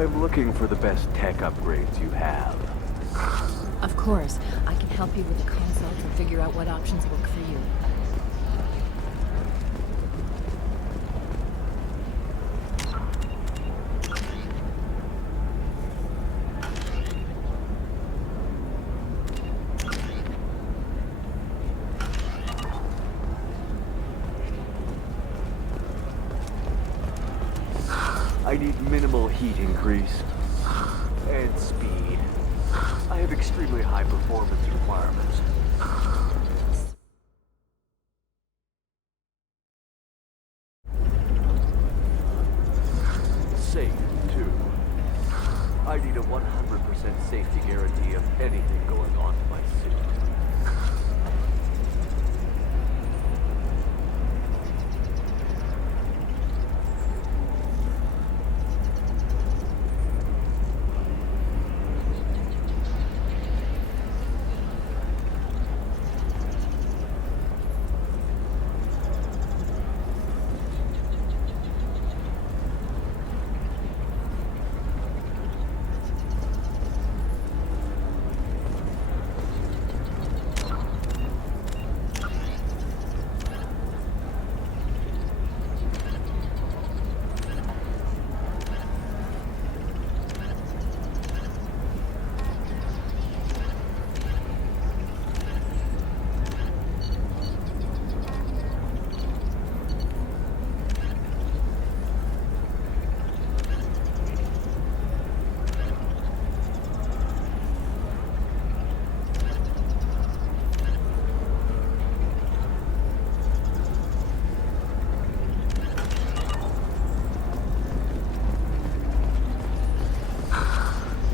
I'm looking for the best tech upgrades you have. Of course. I can help you with the consult and figure out what options work for you. I need minimal heat increase and speed. I have extremely high performance requirements. Safe, too. I need a 100% safety guarantee of anything going on to my suit.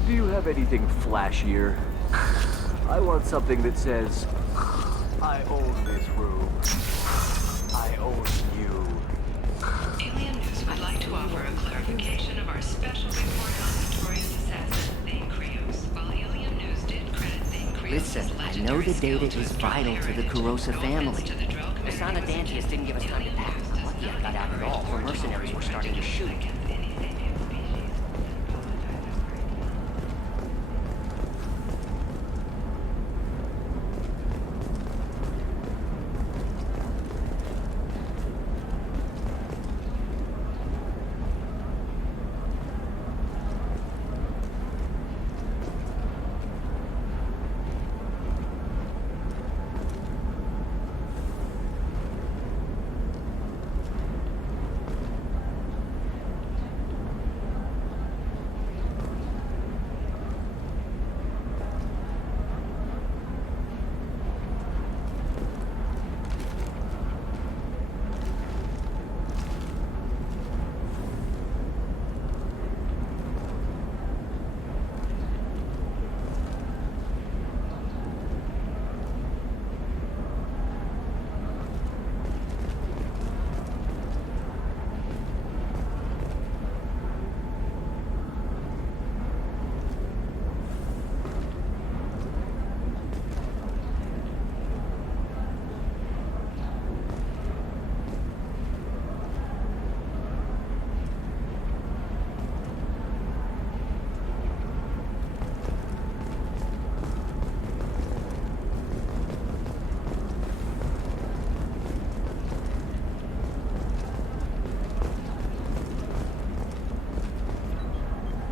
Do you have anything flashier? I want something that says, I own this room. I own you. Alien News would like to offer a clarification of our special report on notorious assassin Thane Krios. While Alien News did credit Thane Krios' Listen, I know the data is vital to the Kurosa family. Asana Dantius didn't give us time to pack. I'm lucky I got out at all, for mercenaries were starting to shoot.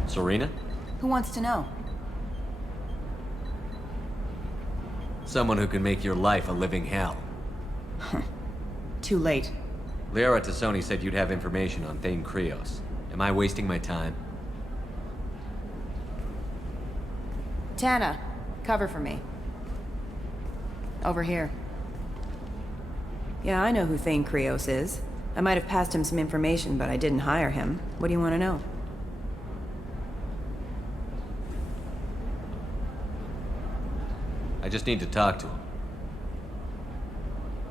Serena? Who wants to know? Someone who can make your life a living hell. Too late. Liara Tassoni said you'd have information on Thane Krios. Am I wasting my time? Tana, cover for me. Over here. Yeah, I know who Thane Krios is. I might have passed him some information, but I didn't hire him. What do you want to know? I just need to talk to him.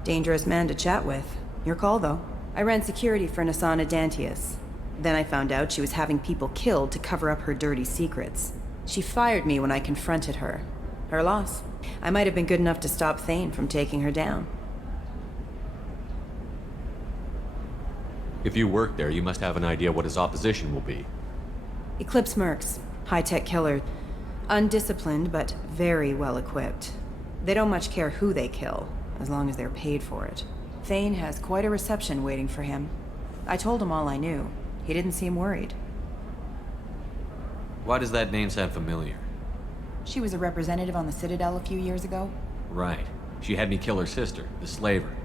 Dangerous man to chat with. Your call, though. I ran security for Asana Dantius. Then I found out she was having people killed to cover up her dirty secrets. She fired me when I confronted her. Her loss. I might have been good enough to stop Thane from taking her down. If you work there, you must have an idea what his opposition will be. Eclipse Mercs. High-tech killer. Undisciplined, but very well equipped. They don't much care who they kill, as long as they're paid for it. Thane has quite a reception waiting for him. I told him all I knew. He didn't seem worried. Why does that name sound familiar? She was a representative on the Citadel a few years ago. Right. She had me kill her sister, the slaver.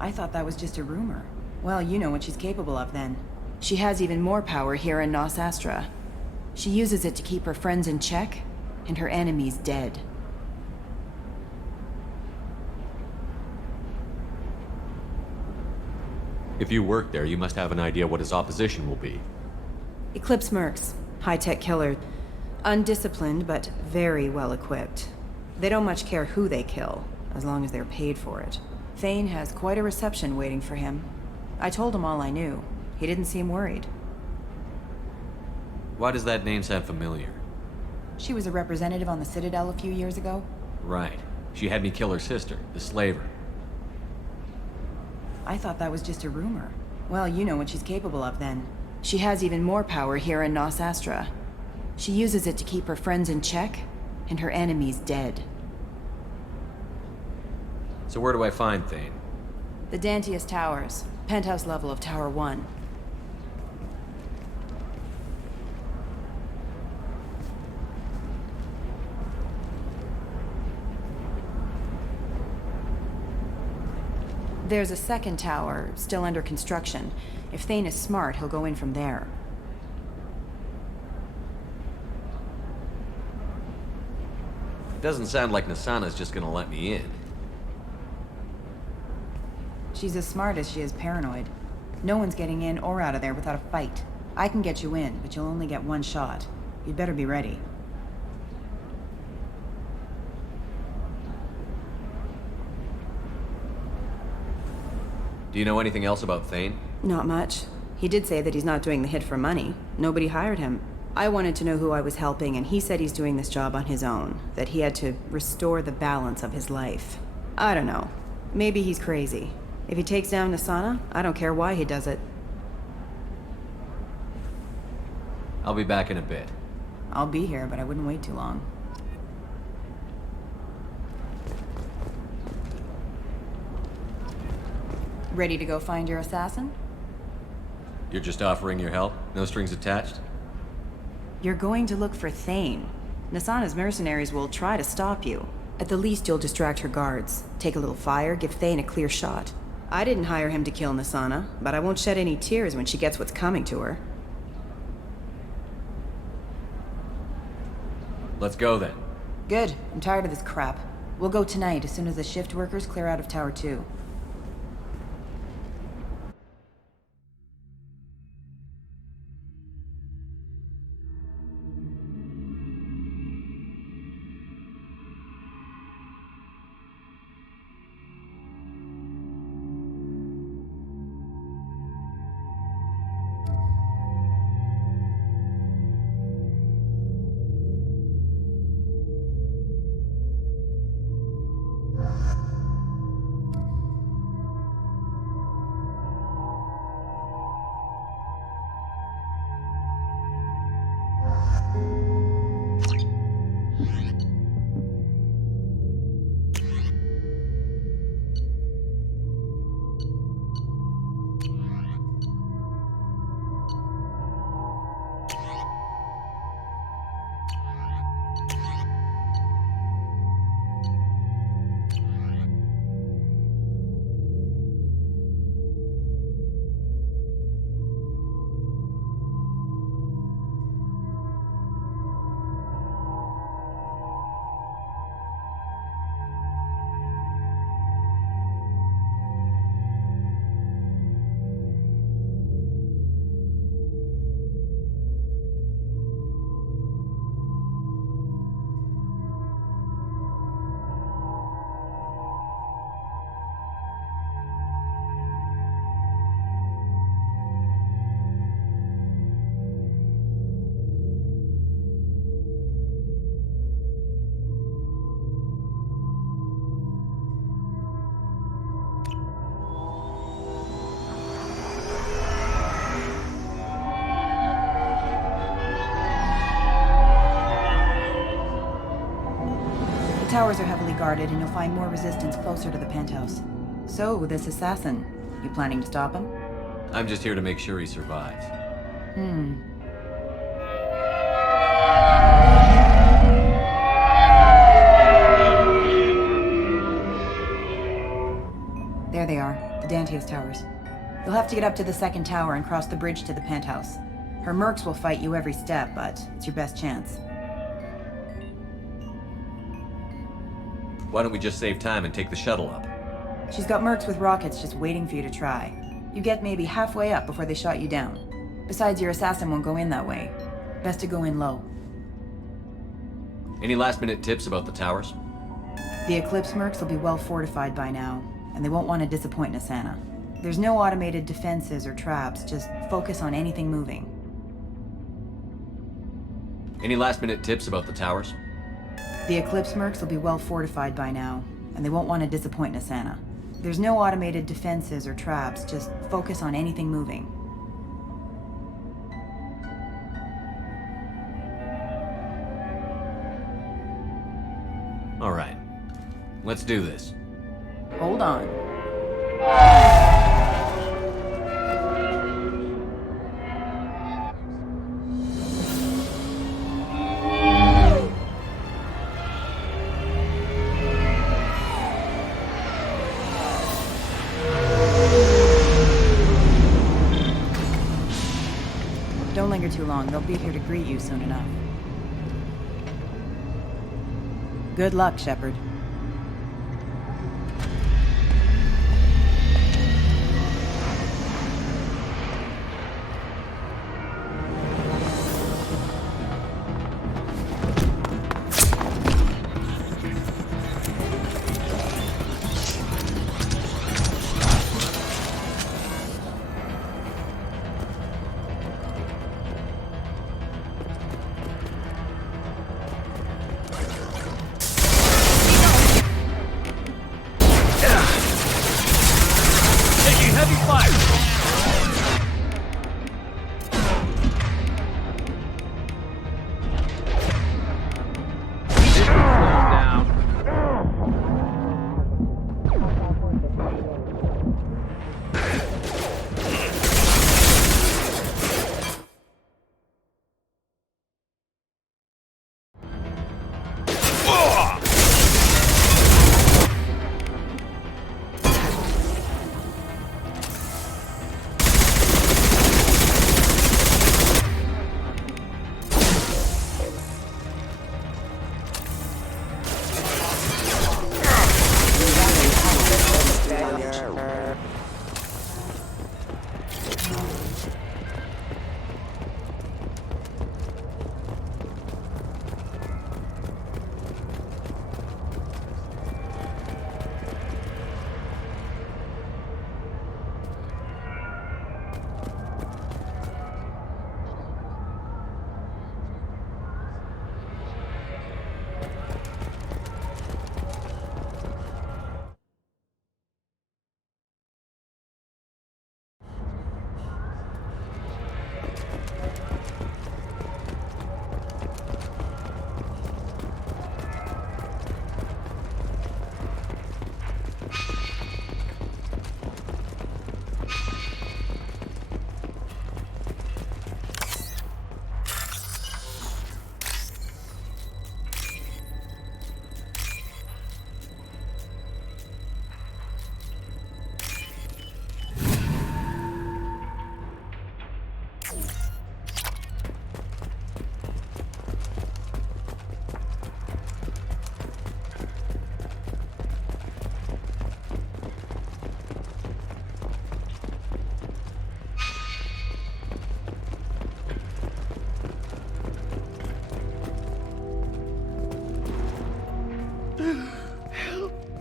I thought that was just a rumor. Well, you know what she's capable of then. She has even more power here in Nos Astra. She uses it to keep her friends in check, and her enemies dead. If you work there, you must have an idea what his opposition will be. Eclipse Mercs. High-tech killer. Undisciplined, but very well equipped. They don't much care who they kill, as long as they're paid for it. Thane has quite a reception waiting for him. I told him all I knew. He didn't seem worried. Why does that name sound familiar? She was a representative on the Citadel a few years ago. Right. She had me kill her sister, the slaver. I thought that was just a rumor. Well, you know what she's capable of then. She has even more power here in Nos Astra. She uses it to keep her friends in check, and her enemies dead. So where do I find Thane? The Dantius Towers. Penthouse level of Tower 1. There's a second tower, still under construction. If Thane is smart, he'll go in from there. Doesn't sound like Nasana's just gonna let me in. She's as smart as she is paranoid. No one's getting in or out of there without a fight. I can get you in, but you'll only get one shot. You'd better be ready. Do you know anything else about Thane? Not much. He did say that he's not doing the hit for money. Nobody hired him. I wanted to know who I was helping, and he said he's doing this job on his own. That he had to restore the balance of his life. I don't know. Maybe he's crazy. If he takes down Nasana, I don't care why he does it. I'll be back in a bit. I'll be here, but I wouldn't wait too long. Ready to go find your assassin? You're just offering your help? No strings attached? You're going to look for Thane. Nasana's mercenaries will try to stop you. At the least, you'll distract her guards. Take a little fire, give Thane a clear shot. I didn't hire him to kill Nasana, but I won't shed any tears when she gets what's coming to her. Let's go then. Good. I'm tired of this crap. We'll go tonight as soon as the shift workers clear out of Tower 2. The towers are heavily guarded, and you'll find more resistance closer to the penthouse. So, this assassin, you planning to stop him? I'm just here to make sure he survives. There they are, the Dantius towers. You'll have to get up to the second tower and cross the bridge to the penthouse. Her mercs will fight you every step, but it's your best chance. Why don't we just save time and take the shuttle up? She's got mercs with rockets just waiting for you to try. You get maybe halfway up before they shot you down. Besides, your assassin won't go in that way. Best to go in low. Any last-minute tips about the towers? The Eclipse mercs will be well fortified by now, and they won't want to disappoint Nasana. There's no automated defenses or traps, just focus on anything moving. Any last-minute tips about the towers? The Eclipse mercs will be well fortified by now, and they won't want to disappoint Nasana. There's no automated defenses or traps, just focus on anything moving. All right. Let's do this. Hold on. Don't linger too long. They'll be here to greet you soon enough. Good luck, Shepard.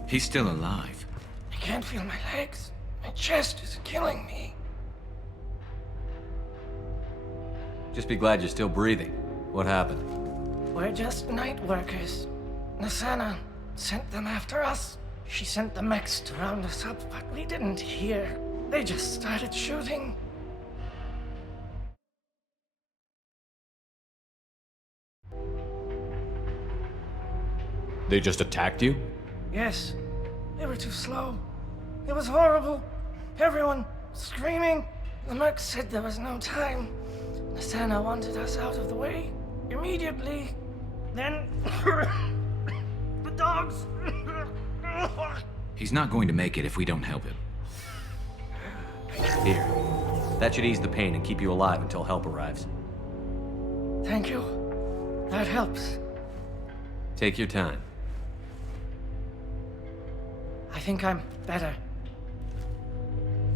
He's still alive. I can't feel my legs. My chest is killing me. Just be glad you're still breathing. What happened? We're just night workers. Nassana sent them after us. She sent the mechs to round us up, but we didn't hear. They just started shooting. They just attacked you? Yes, they were too slow. It was horrible. Everyone screaming. The mercs said there was no time. Nassana wanted us out of the way immediately. Then the dogs. He's not going to make it if we don't help him. Here. That should ease the pain and keep you alive until help arrives. Thank you. That helps. Take your time. I think I'm better.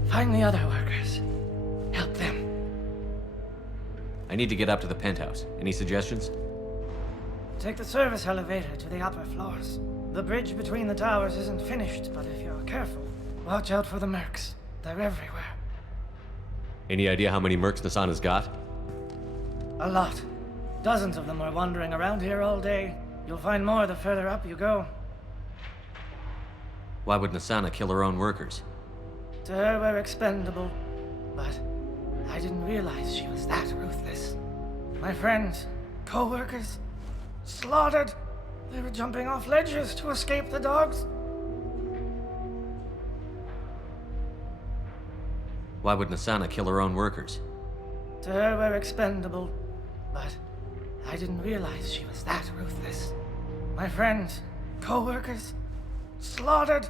Find the other workers. Help them. I need to get up to the penthouse. Any suggestions? Take the service elevator to the upper floors. The bridge between the towers isn't finished, but if you're careful, watch out for the mercs. They're everywhere. Any idea how many mercs Nassana's got? A lot. Dozens of them are wandering around here all day. You'll find more the further up you go. Why would Nassana kill her own workers? To her, we're expendable. But I didn't realize she was that ruthless. My friends, co-workers, slaughtered. They were jumping off ledges to escape the dogs. Why would Nassana kill her own workers? To her, we're expendable. But I didn't realize she was that ruthless. My friends, co-workers, slaughtered.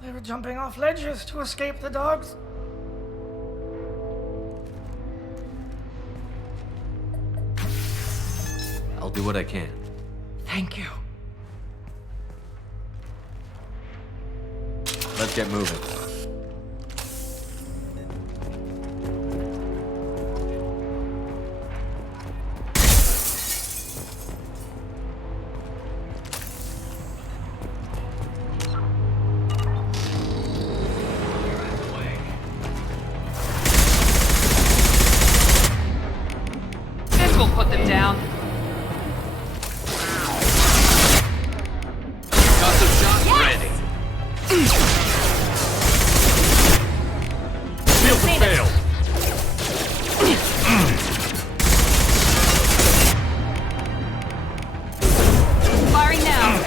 They were jumping off ledges to escape the dogs. I'll do what I can. Thank you. Let's get moving. This will put them down. Got some shots ready. Shields have failed. Firing now.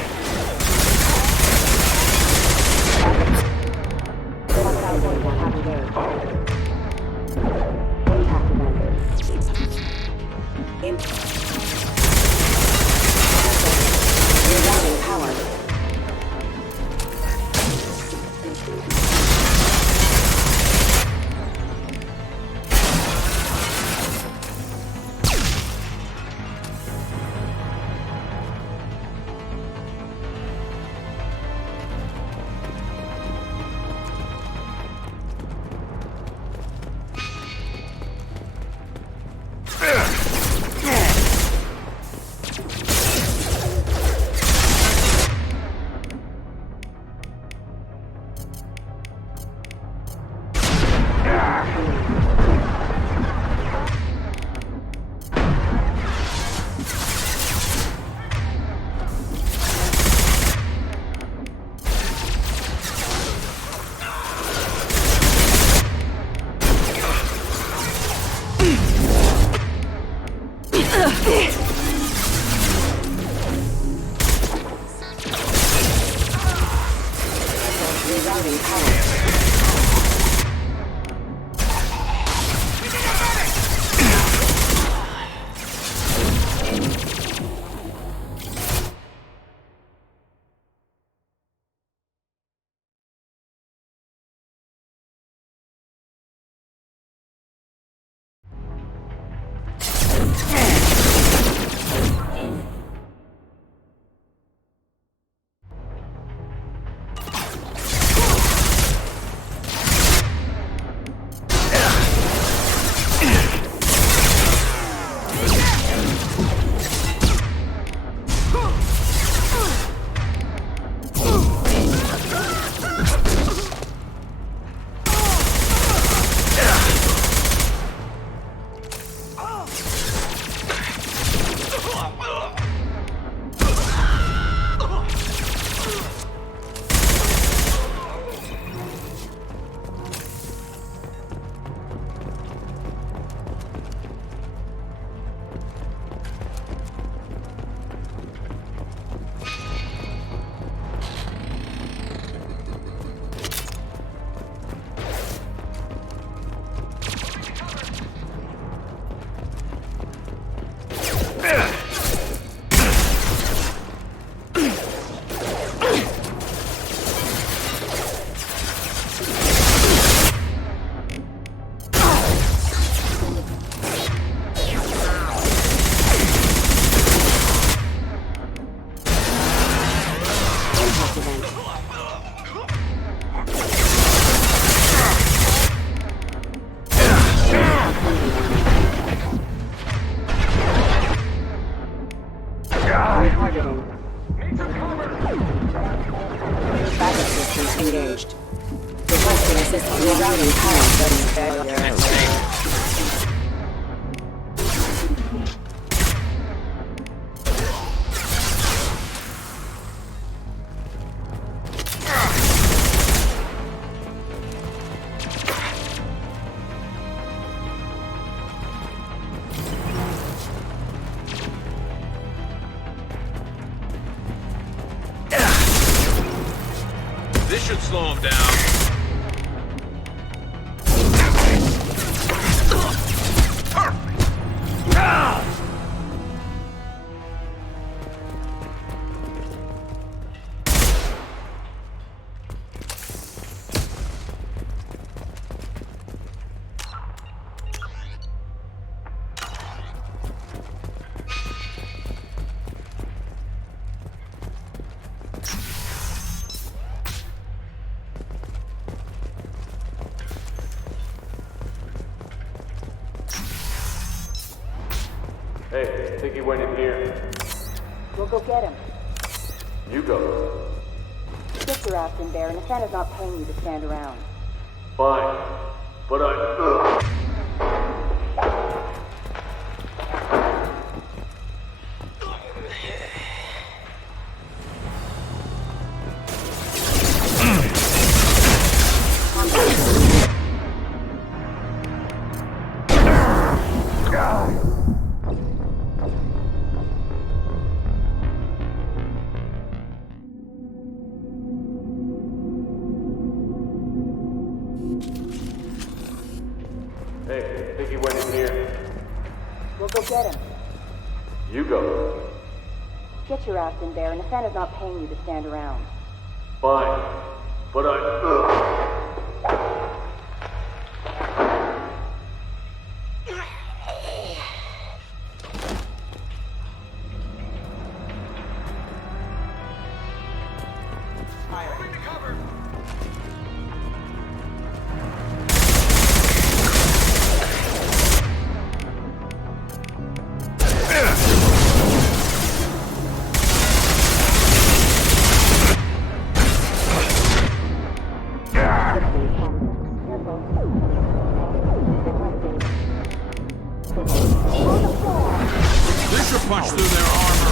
Engaged. Requesting assistance rerouting current This should slow him down. Hey, think he went in here. We'll go get him. You go. Get your ass in there, and Nathana's not paying you to stand around. Fine. But I... Hey, think he went in here. We'll go get him. You go. Get your ass in there, and Nathana's not paying you to stand around. Fine. But I... This should punch through their armor.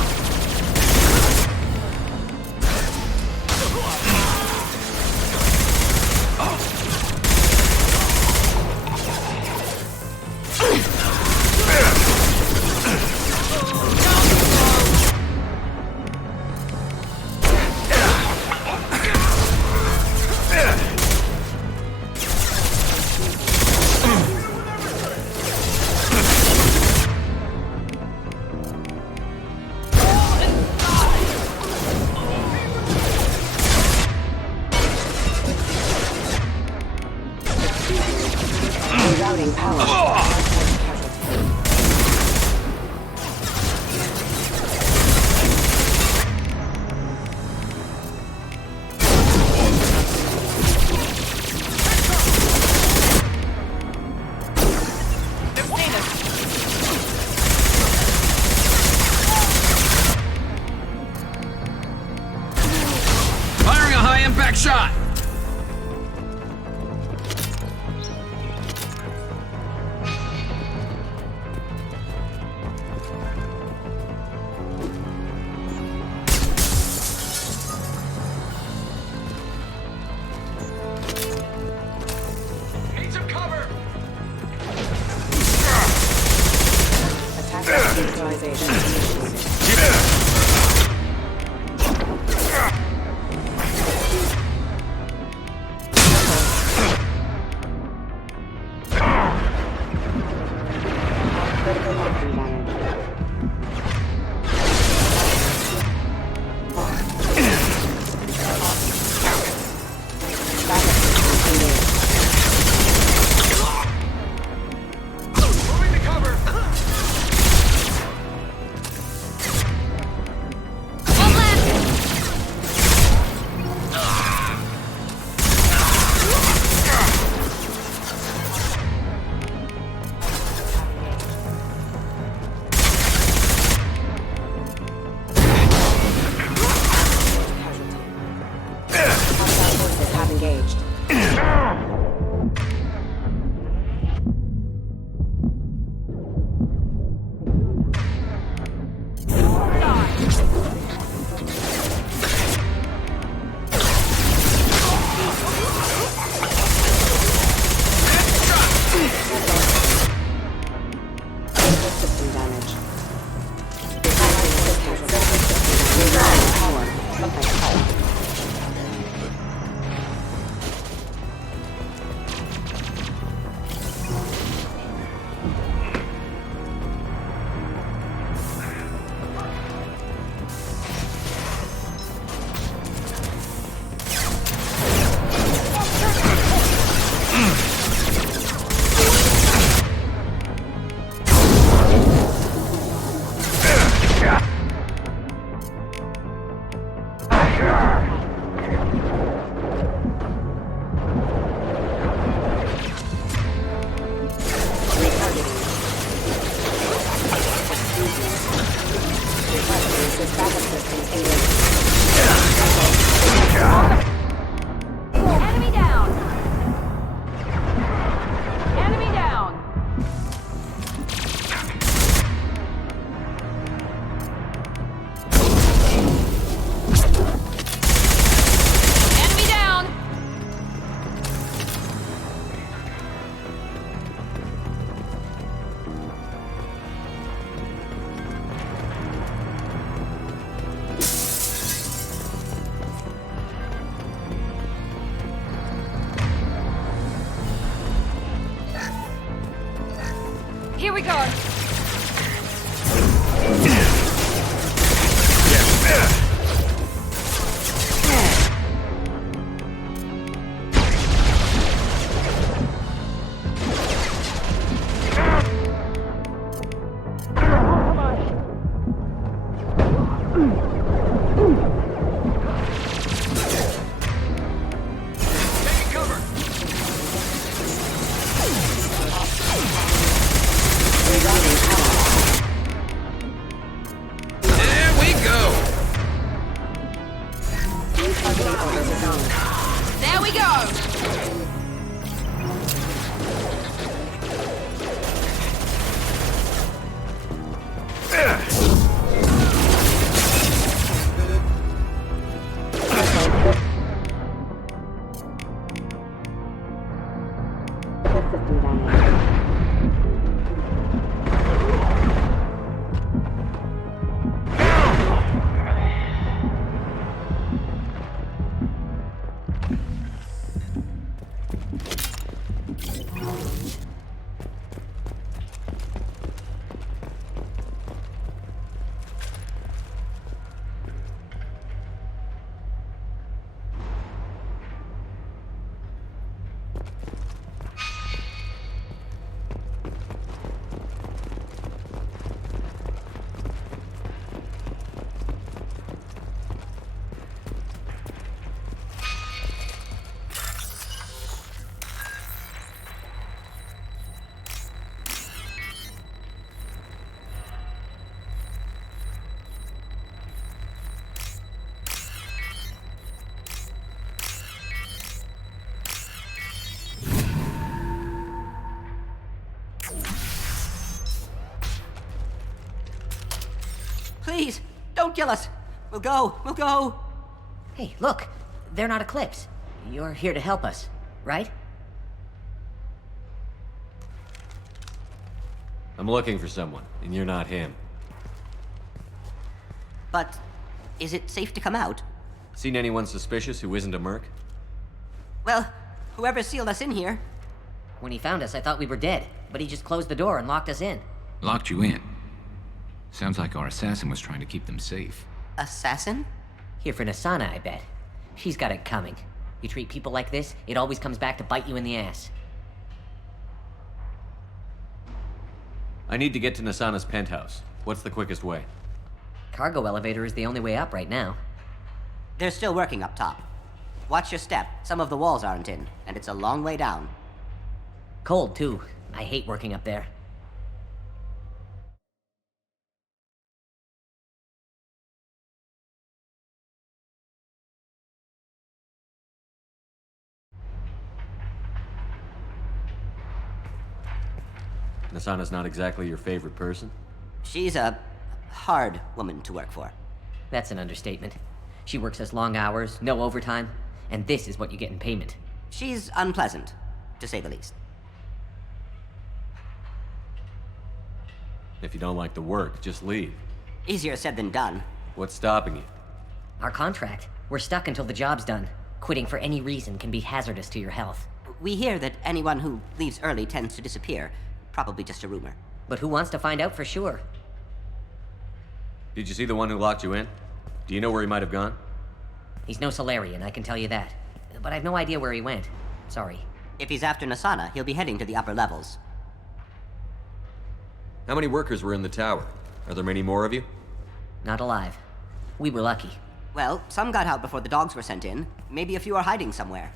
Enemy down! Enemy down! Enemy down! Here we go. There we go. There we go. Please, don't kill us. We'll go. We'll go. Hey, look. They're not Eclipse. You're here to help us, right? I'm looking for someone, and you're not him. But is it safe to come out? Seen anyone suspicious who isn't a merc? Well, whoever sealed us in here. When he found us, I thought we were dead, but he just closed the door and locked us in. Locked you in. Sounds like our assassin was trying to keep them safe. Assassin? Here for Nasana, I bet. She's got it coming. You treat people like this, it always comes back to bite you in the ass. I need to get to Nasana's penthouse. What's the quickest way? Cargo elevator is the only way up right now. They're still working up top. Watch your step. Some of the walls aren't in, and it's a long way down. Cold, too. I hate working up there. Nasana's not exactly your favorite person? She's a hard woman to work for. That's an understatement. She works us long hours, no overtime, and this is what you get in payment. She's unpleasant, to say the least. If you don't like the work, just leave. Easier said than done. What's stopping you? Our contract. We're stuck until the job's done. Quitting for any reason can be hazardous to your health. We hear that anyone who leaves early tends to disappear. Probably just a rumor. But who wants to find out for sure? Did you see the one who locked you in? Do you know where he might have gone? He's no Solarian, I can tell you that. But I've no idea where he went. Sorry. If he's after Nasana, he'll be heading to the upper levels. How many workers were in the tower? Are there many more of you? Not alive. We were lucky. Well, some got out before the dogs were sent in. Maybe a few are hiding somewhere.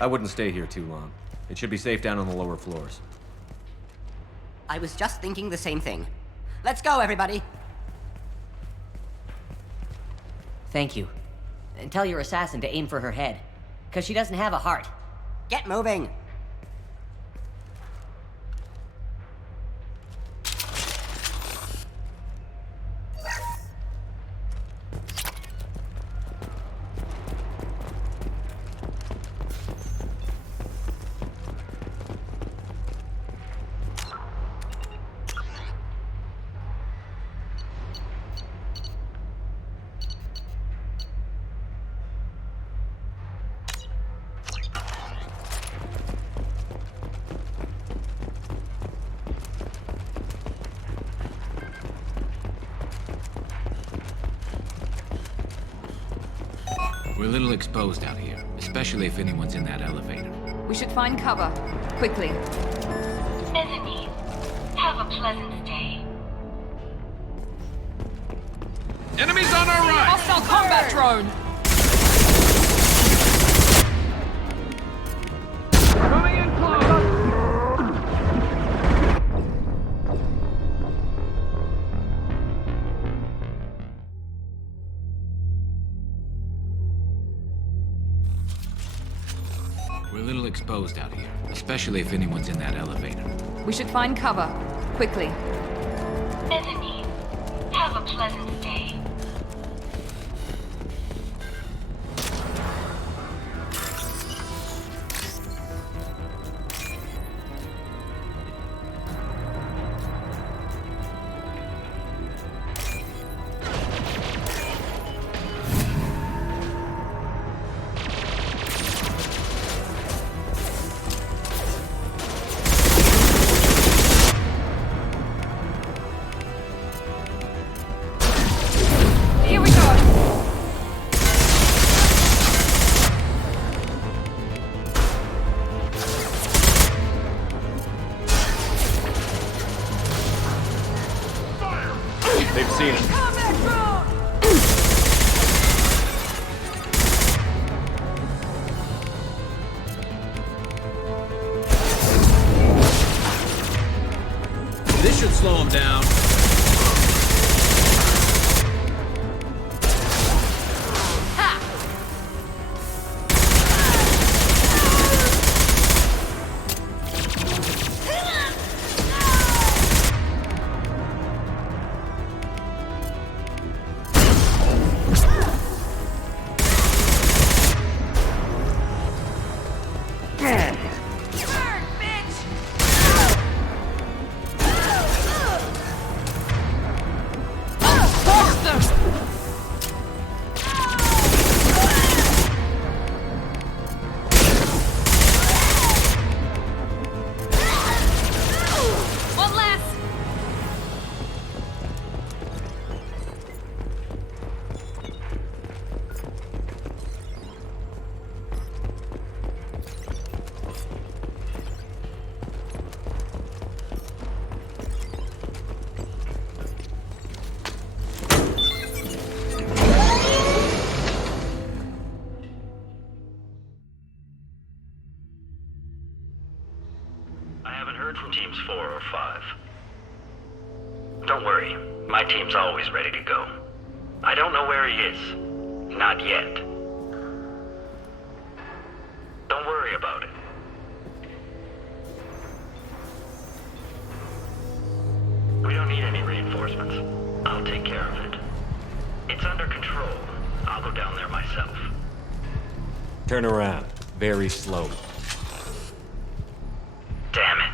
I wouldn't stay here too long. It should be safe down on the lower floors. I was just thinking the same thing. Let's go, everybody! Thank you. And tell your assassin to aim for her head. 'Cause she doesn't have a heart. Get moving! We're a little exposed out here, especially if anyone's in that elevator. We should find cover. Quickly. Bethany, have a pleasant day. Enemies on our right! Hostile combat drone! Coming in close! We're a little exposed out here, especially if anyone's in that elevator. We should find cover. Quickly. Bethany, have a pleasant day. Here we go! They've seen it. This should slow them down. or 5. Don't worry, my team's always ready to go. I don't know where he is. Not yet. Don't worry about it. We don't need any reinforcements. I'll take care of it. It's under control. I'll go down there myself. Turn around. Very slowly. Damn it.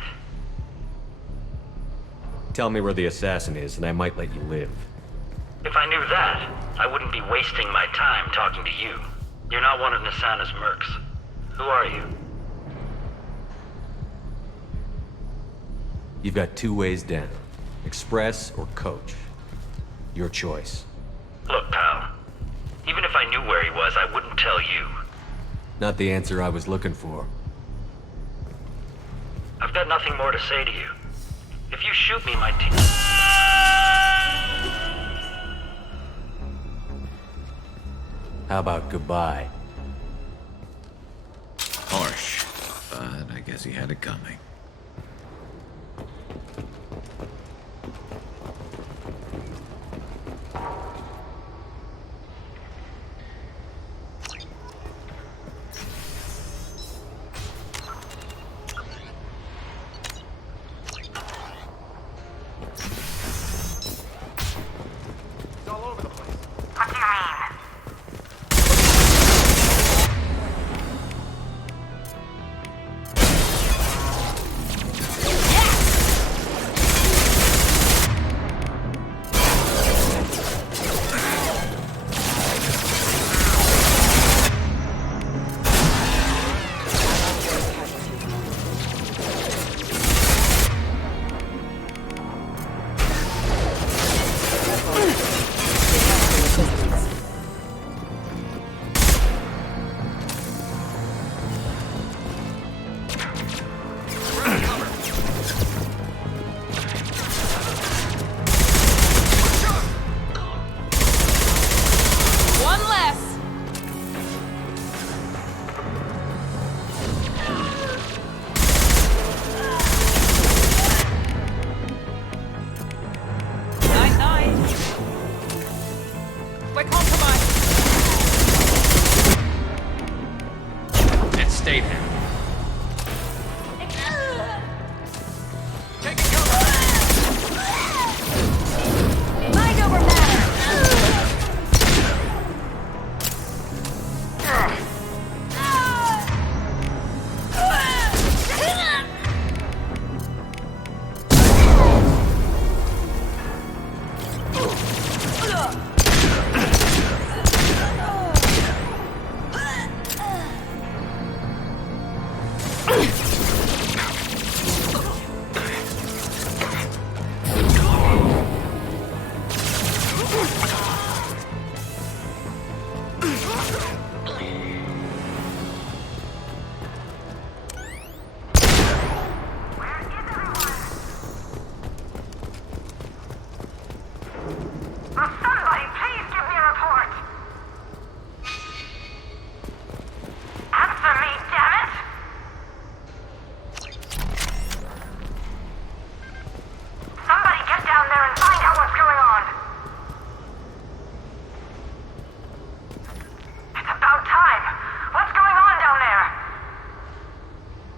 Tell me where the assassin is, and I might let you live. If I knew that, I wouldn't be wasting my time talking to you. You're not one of Nasana's mercs. Who are you? You've got 2 ways down. Express or coach. Your choice. Look, pal. Even if I knew where he was, I wouldn't tell you. Not the answer I was looking for. I've got nothing more to say to you. If you shoot me, my team... How about goodbye? Harsh, but I guess he had it coming.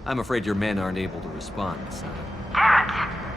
I'm afraid your men aren't able to respond, son. Damn it!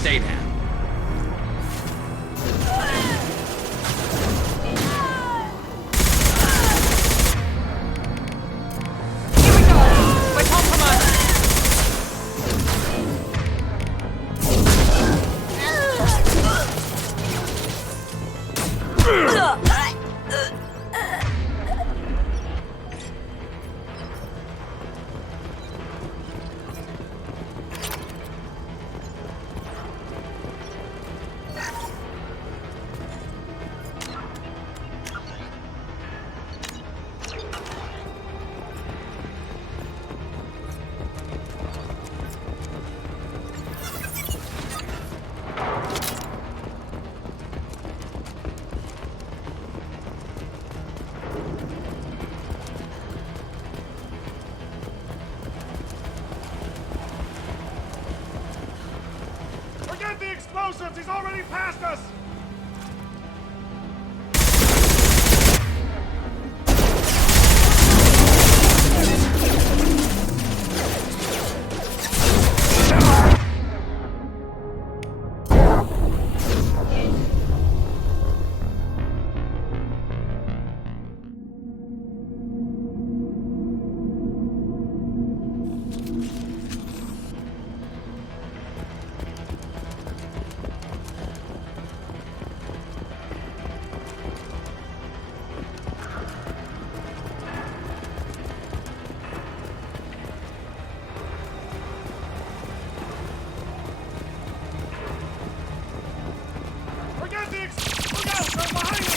state have. Here we go! We're compromised! Forget the explosives! He's already past us! Forget the look out! They're behind us!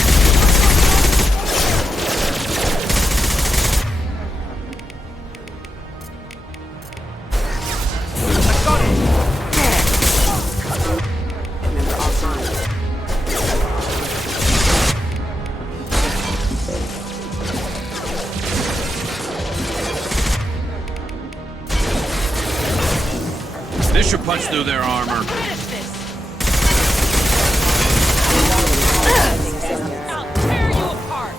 This should punch through their armor. I'll tear you apart!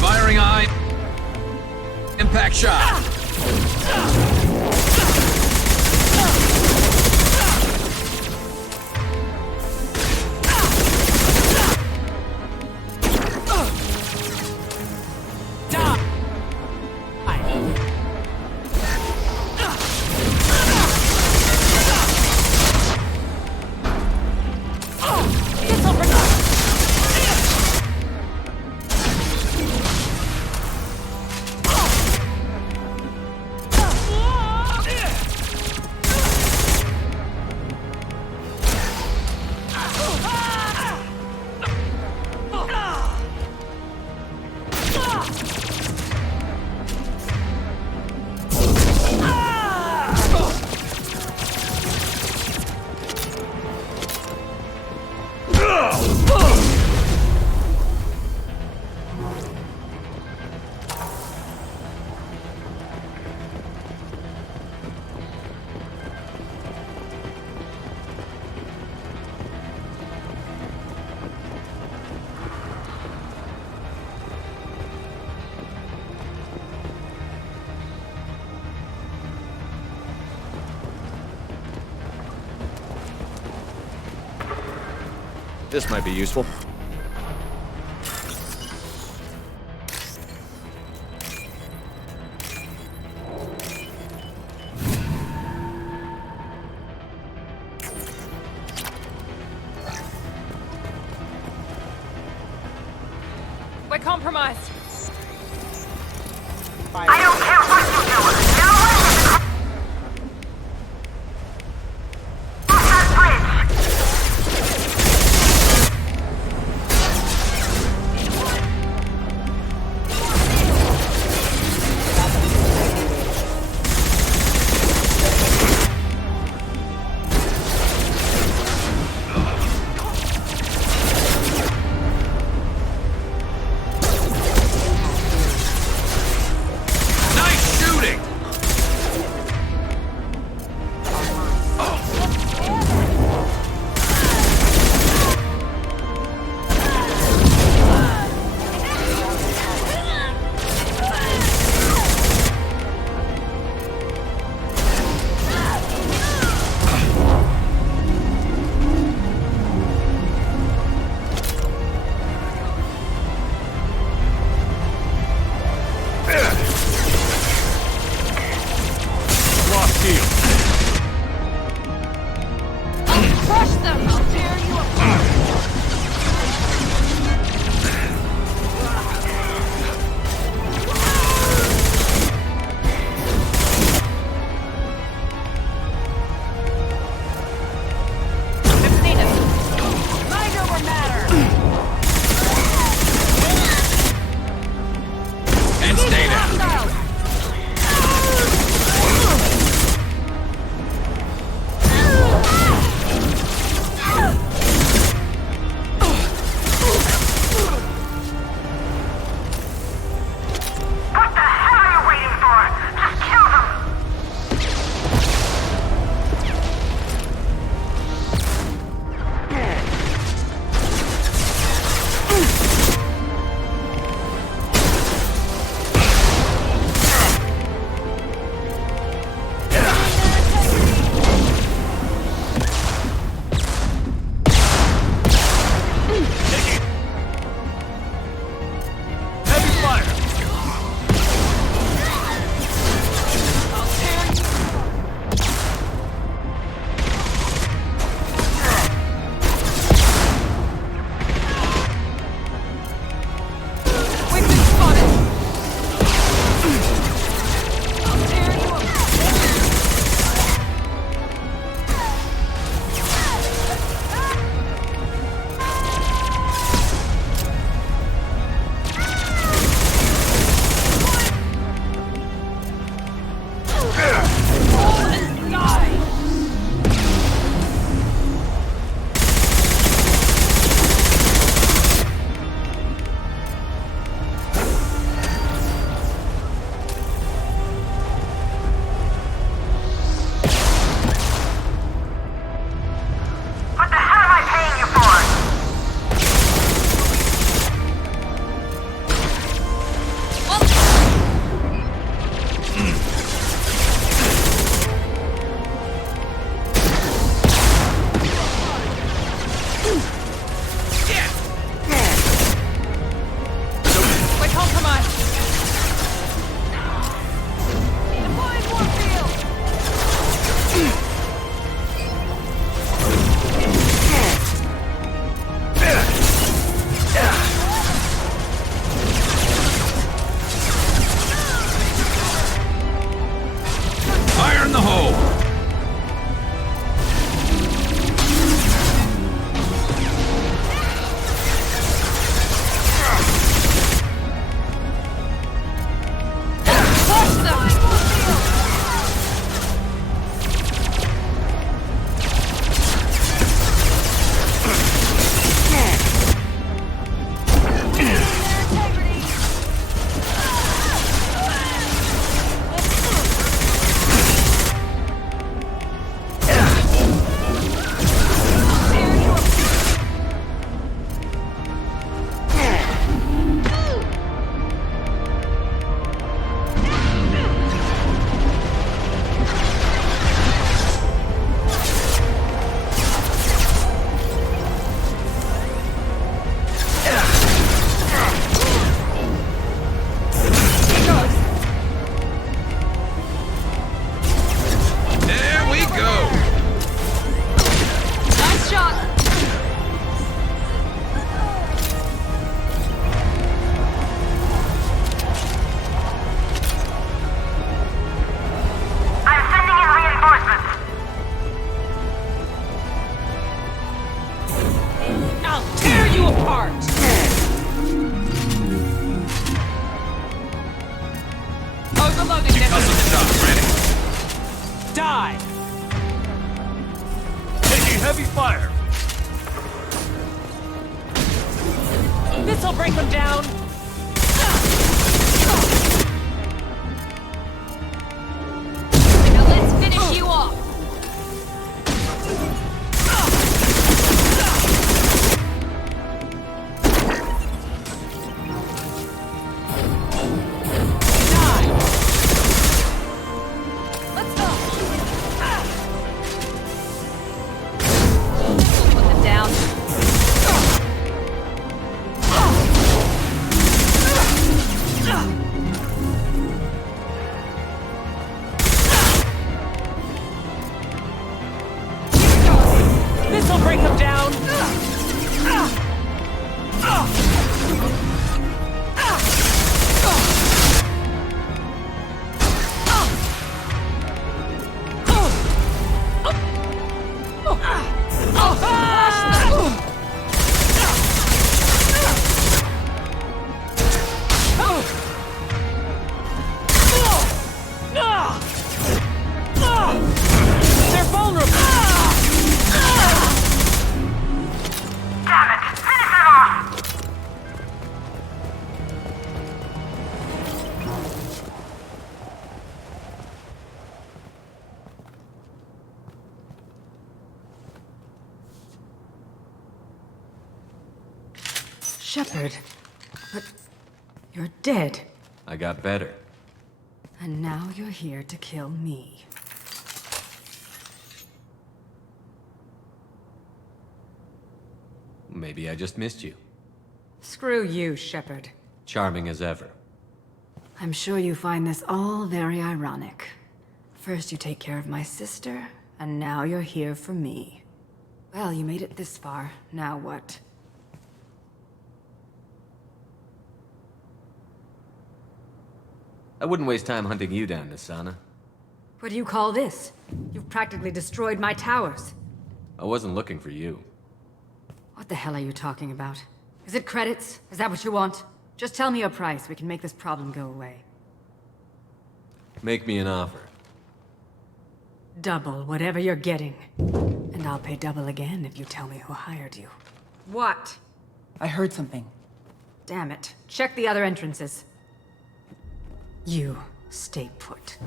Firing eye. Impact shot. This might be useful. We're compromised! I don't care what you do! Get away with it! Cross that bridge! Nice break them down! Now let's finish you off! This'll break them down! They're vulnerable! Shepard. But you're dead. I got better. And now you're here to kill me. Maybe I just missed you. Screw you, Shepard. Charming as ever. I'm sure you find this all very ironic. First you take care of my sister, and now you're here for me. Well, you made it this far. Now what? I wouldn't waste time hunting you down, Nisana. What do you call this? You've practically destroyed my towers. I wasn't looking for you. What the hell are you talking about? Is it credits? Is that what you want? Just tell me your price. We can make this problem go away. Make me an offer. Double whatever you're getting. And I'll pay double again if you tell me who hired you. What? I heard something. Damn it. Check the other entrances. You stay put.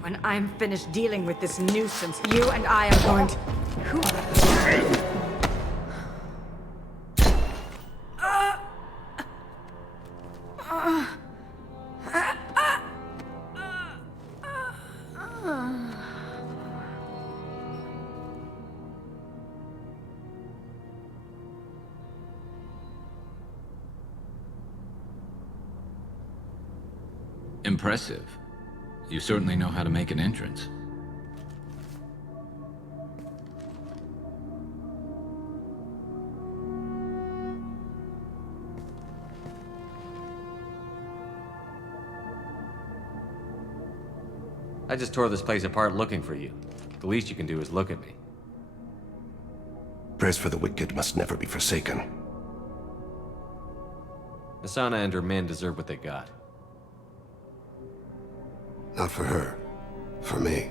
When I'm finished dealing with this nuisance, you and I are going to... Who? Impressive. You certainly know how to make an entrance. I just tore this place apart looking for you. The least you can do is look at me. Prayers for the wicked must never be forsaken. Nisana and her men deserve what they got. Not for her. For me.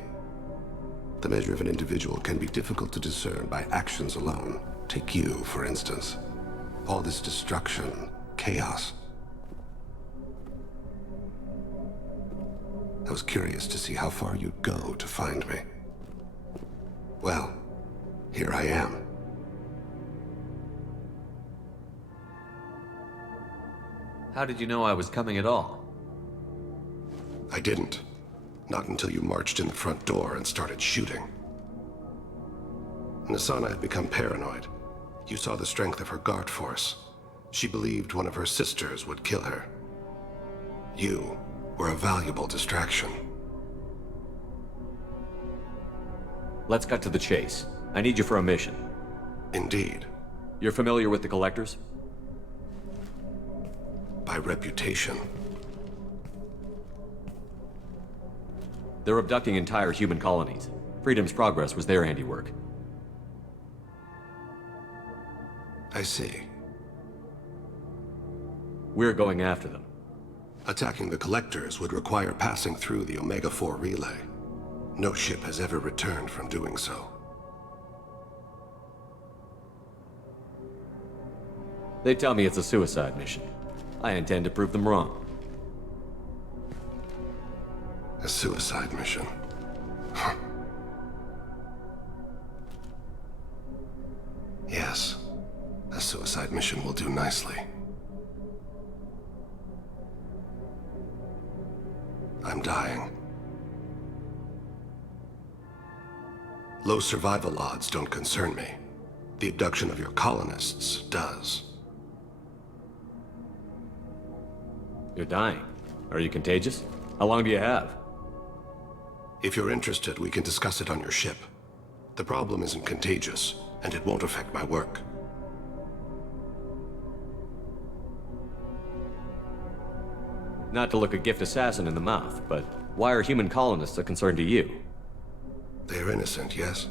The measure of an individual can be difficult to discern by actions alone. Take you, for instance. All this destruction, chaos. I was curious to see how far you'd go to find me. Well, here I am. How did you know I was coming at all? I didn't. Not until you marched in the front door and started shooting. Nisana had become paranoid. You saw the strength of her guard force. She believed one of her sisters would kill her. You were a valuable distraction. Let's cut to the chase. I need you for a mission. Indeed. You're familiar with the Collectors? By reputation. They're abducting entire human colonies. Freedom's Progress was their handiwork. I see. We're going after them. Attacking the Collectors would require passing through the Omega-4 relay. No ship has ever returned from doing so. They tell me it's a suicide mission. I intend to prove them wrong. A suicide mission. Yes, a suicide mission will do nicely. I'm dying. Low survival odds don't concern me. The abduction of your colonists does. You're dying. Are you contagious? How long do you have? If you're interested, we can discuss it on your ship. The problem isn't contagious, and it won't affect my work. Not to look a gift assassin in the mouth, but why are human colonists a concern to you? They're innocent, yes?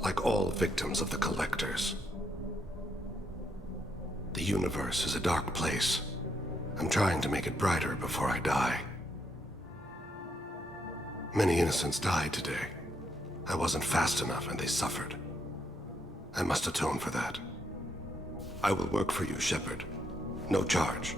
Like all victims of the Collectors. The universe is a dark place. I'm trying to make it brighter before I die. Many innocents died today. I wasn't fast enough and they suffered. I must atone for that. I will work for you, Shepard. No charge.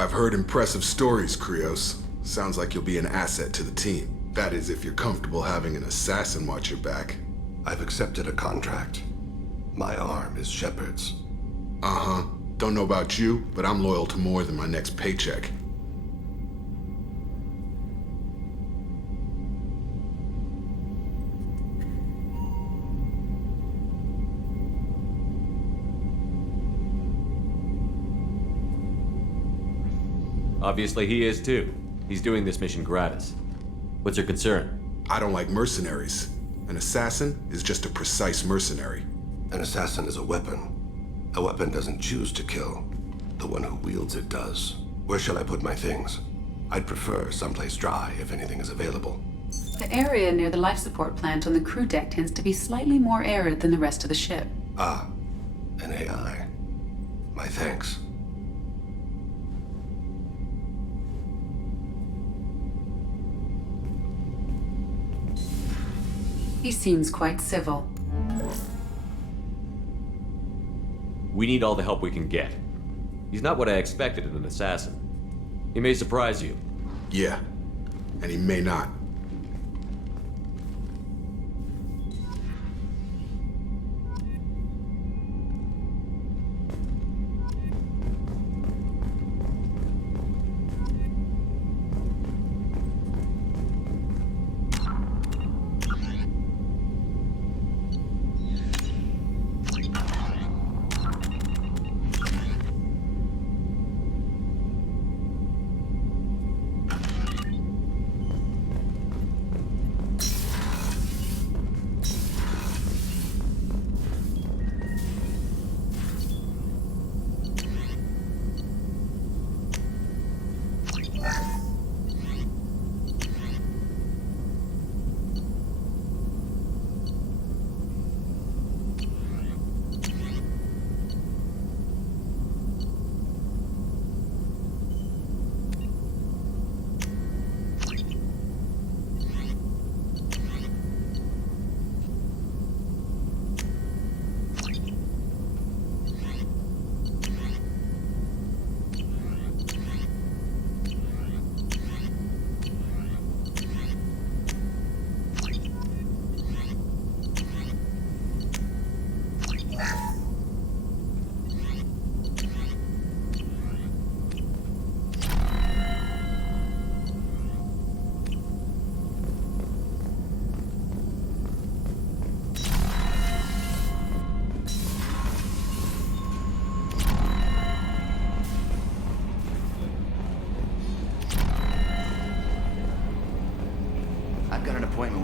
I've heard impressive stories, Krios. Sounds like you'll be an asset to the team. That is, if you're comfortable having an assassin watch your back. I've accepted a contract. My arm is Shepard's. Uh-huh. Don't know about you, but I'm loyal to more than my next paycheck. Obviously he is too. He's doing this mission gratis. What's your concern? I don't like mercenaries. An assassin is just a precise mercenary. An assassin is a weapon. A weapon doesn't choose to kill. The one who wields it does. Where shall I put my things? I'd prefer someplace dry if anything is available. The area near the life support plant on the crew deck tends to be slightly more arid than the rest of the ship. Ah, an AI. My thanks. He seems quite civil. We need all the help we can get. He's not what I expected in an assassin. He may surprise you. Yeah, and he may not.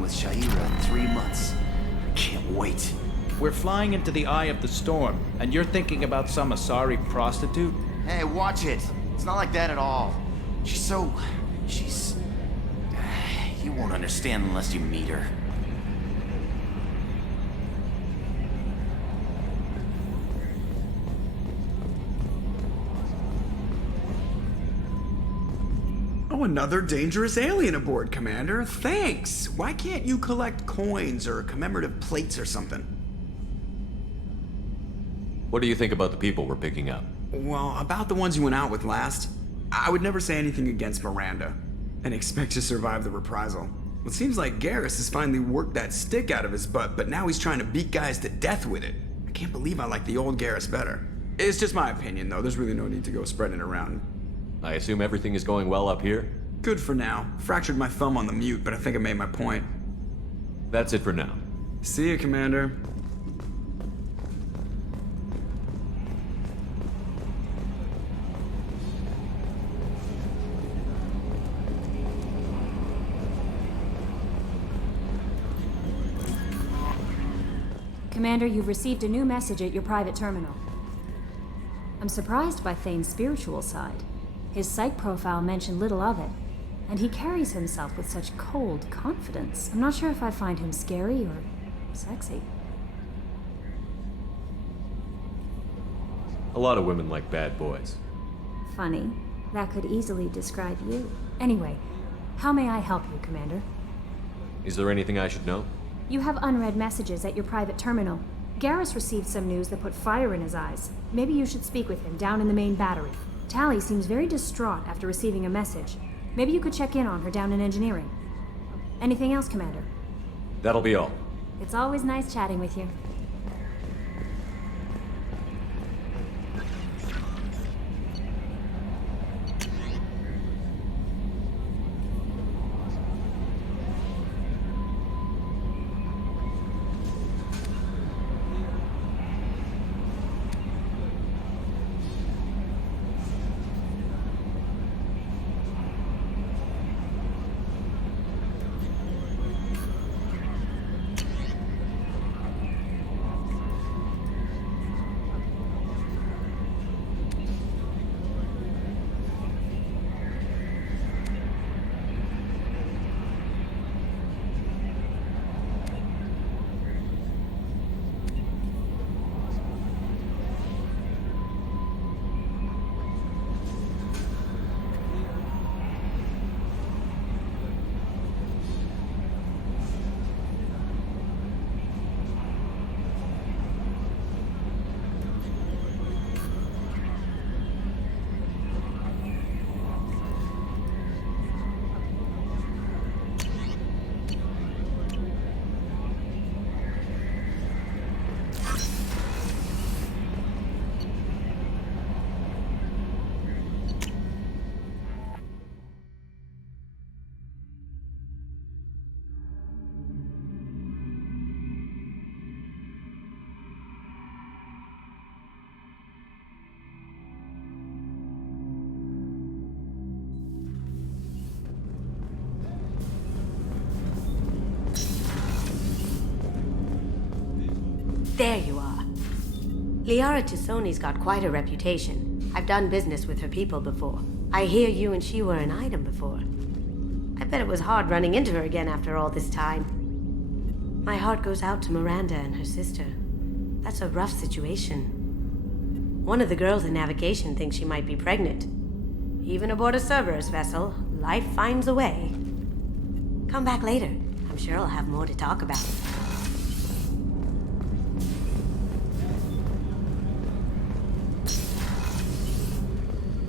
with Shaira in 3 months. I can't wait. We're flying into the eye of the storm, and you're thinking about some Asari prostitute? Hey, watch it. It's not like that at all. She's... You won't understand unless you meet her. Oh, another dangerous alien aboard, Commander. Thanks. Why can't you collect coins or commemorative plates or something? What do you think about the people we're picking up? Well, about the ones you went out with last, I would never say anything against Miranda and expect to survive the reprisal. It seems like Garrus has finally worked that stick out of his butt, but now he's trying to beat guys to death with it. I can't believe I like the old Garrus better. It's just my opinion, though. There's really no need to go spreading it around. I assume everything is going well up here? Good for now. Fractured my thumb on the mute, but I think I made my point. That's it for now. See you, Commander. Commander, you've received a new message at your private terminal. I'm surprised by Thane's spiritual side. His psych profile mentioned little of it, and he carries himself with such cold confidence. I'm not sure if I find him scary or sexy. A lot of women like bad boys. Funny. That could easily describe you. Anyway, how may I help you, Commander? Is there anything I should know? You have unread messages at your private terminal. Garrus received some news that put fire in his eyes. Maybe you should speak with him down in the main battery. Tali seems very distraught after receiving a message. Maybe you could check in on her down in engineering. Anything else, Commander? That'll be all. It's always nice chatting with you. There you are. Liara Tassoni's got quite a reputation. I've done business with her people before. I hear you and she were an item before. I bet it was hard running into her again after all this time. My heart goes out to Miranda and her sister. That's a rough situation. One of the girls in navigation thinks she might be pregnant. Even aboard a Cerberus vessel, life finds a way. Come back later. I'm sure I'll have more to talk about.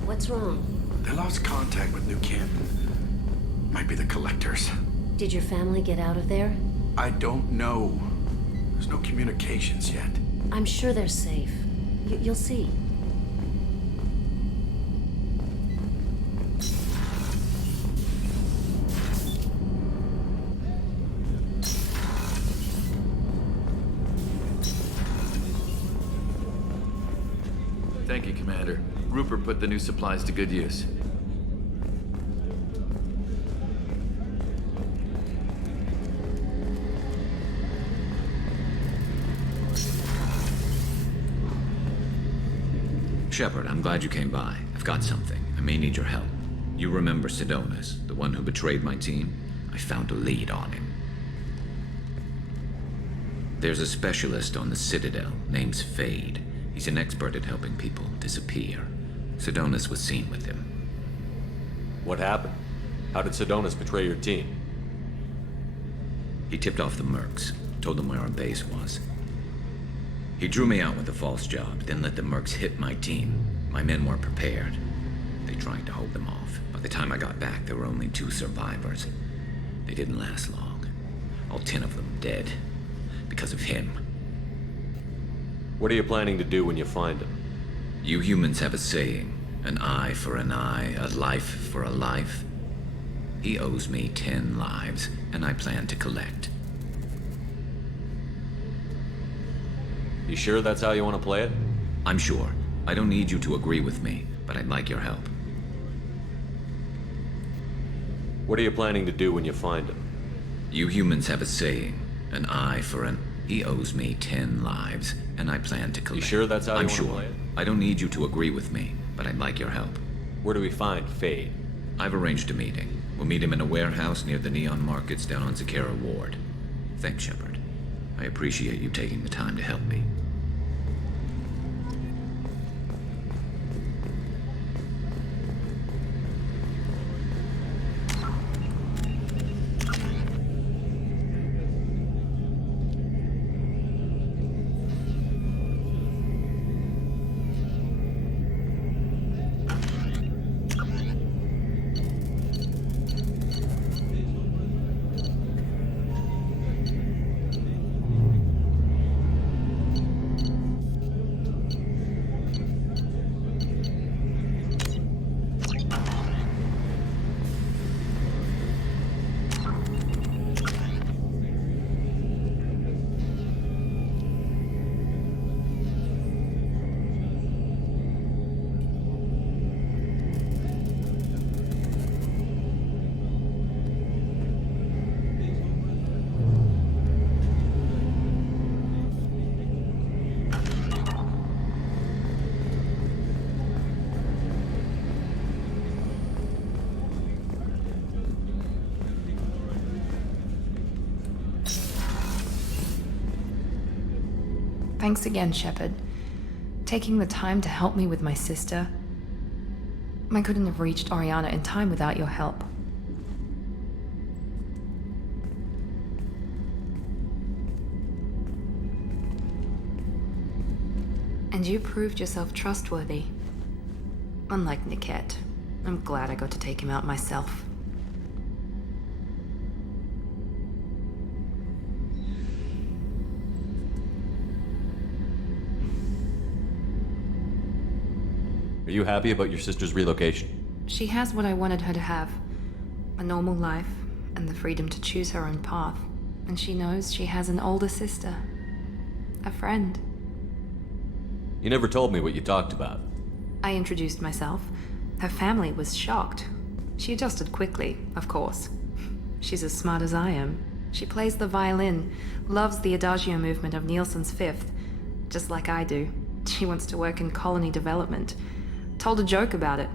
What's wrong? They lost contact with New Canton. Might be the Collectors. Did your family get out of there? I don't know. There's no communications yet. I'm sure they're safe. You'll see. Thank you, Commander. Rupert put the new supplies to good use. Shepard, I'm glad you came by. I've got something. I may need your help. You remember Sidonis, the one who betrayed my team? I found a lead on him. There's a specialist on the Citadel, named Fade. He's an expert at helping people disappear. Sidonis was seen with him. What happened? How did Sidonis betray your team? He tipped off the Mercs, told them where our base was. He drew me out with a false job, then let the Mercs hit my team. My men weren't prepared. They tried to hold them off. By the time I got back, there were only 2 survivors. They didn't last long. All 10 of them dead. Because of him. What are you planning to do when you find him? You humans have a saying, an eye for an eye, a life for a life. He owes me 10 lives, and I plan to collect. You sure that's how you want to play it? I'm sure. I don't need you to agree with me, but I'd like your help. What are you planning to do when you find him? You humans have a saying, an eye for an... He owes me 10 lives, and I plan to collect. You sure that's how you I'm want to sure. play it? I don't need you to agree with me, but I'd like your help. Where do we find Fade? I've arranged a meeting. We'll meet him in a warehouse near the Neon Markets down on Zakera Ward. Thanks, Shepard. I appreciate you taking the time to help me. Thanks again, Shepard. Taking the time to help me with my sister. I couldn't have reached Oriana in time without your help. And you proved yourself trustworthy. Unlike Niket, I'm glad I got to take him out myself. Are you happy about your sister's relocation? She has what I wanted her to have. A normal life, and the freedom to choose her own path. And she knows she has an older sister. A friend. You never told me what you talked about. I introduced myself. Her family was shocked. She adjusted quickly, of course. She's as smart as I am. She plays the violin, loves the Adagio movement of Nielsen's Fifth, just like I do. She wants to work in colony development. Told a joke about it.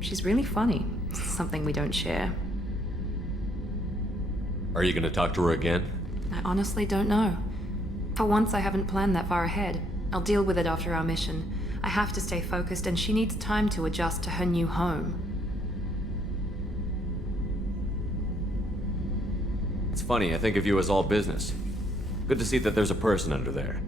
She's really funny. Something we don't share. Are you gonna talk to her again? I honestly don't know. For once, I haven't planned that far ahead. I'll deal with it after our mission. I have to stay focused, and she needs time to adjust to her new home. It's funny, I think of you as all business. Good to see that there's a person under there.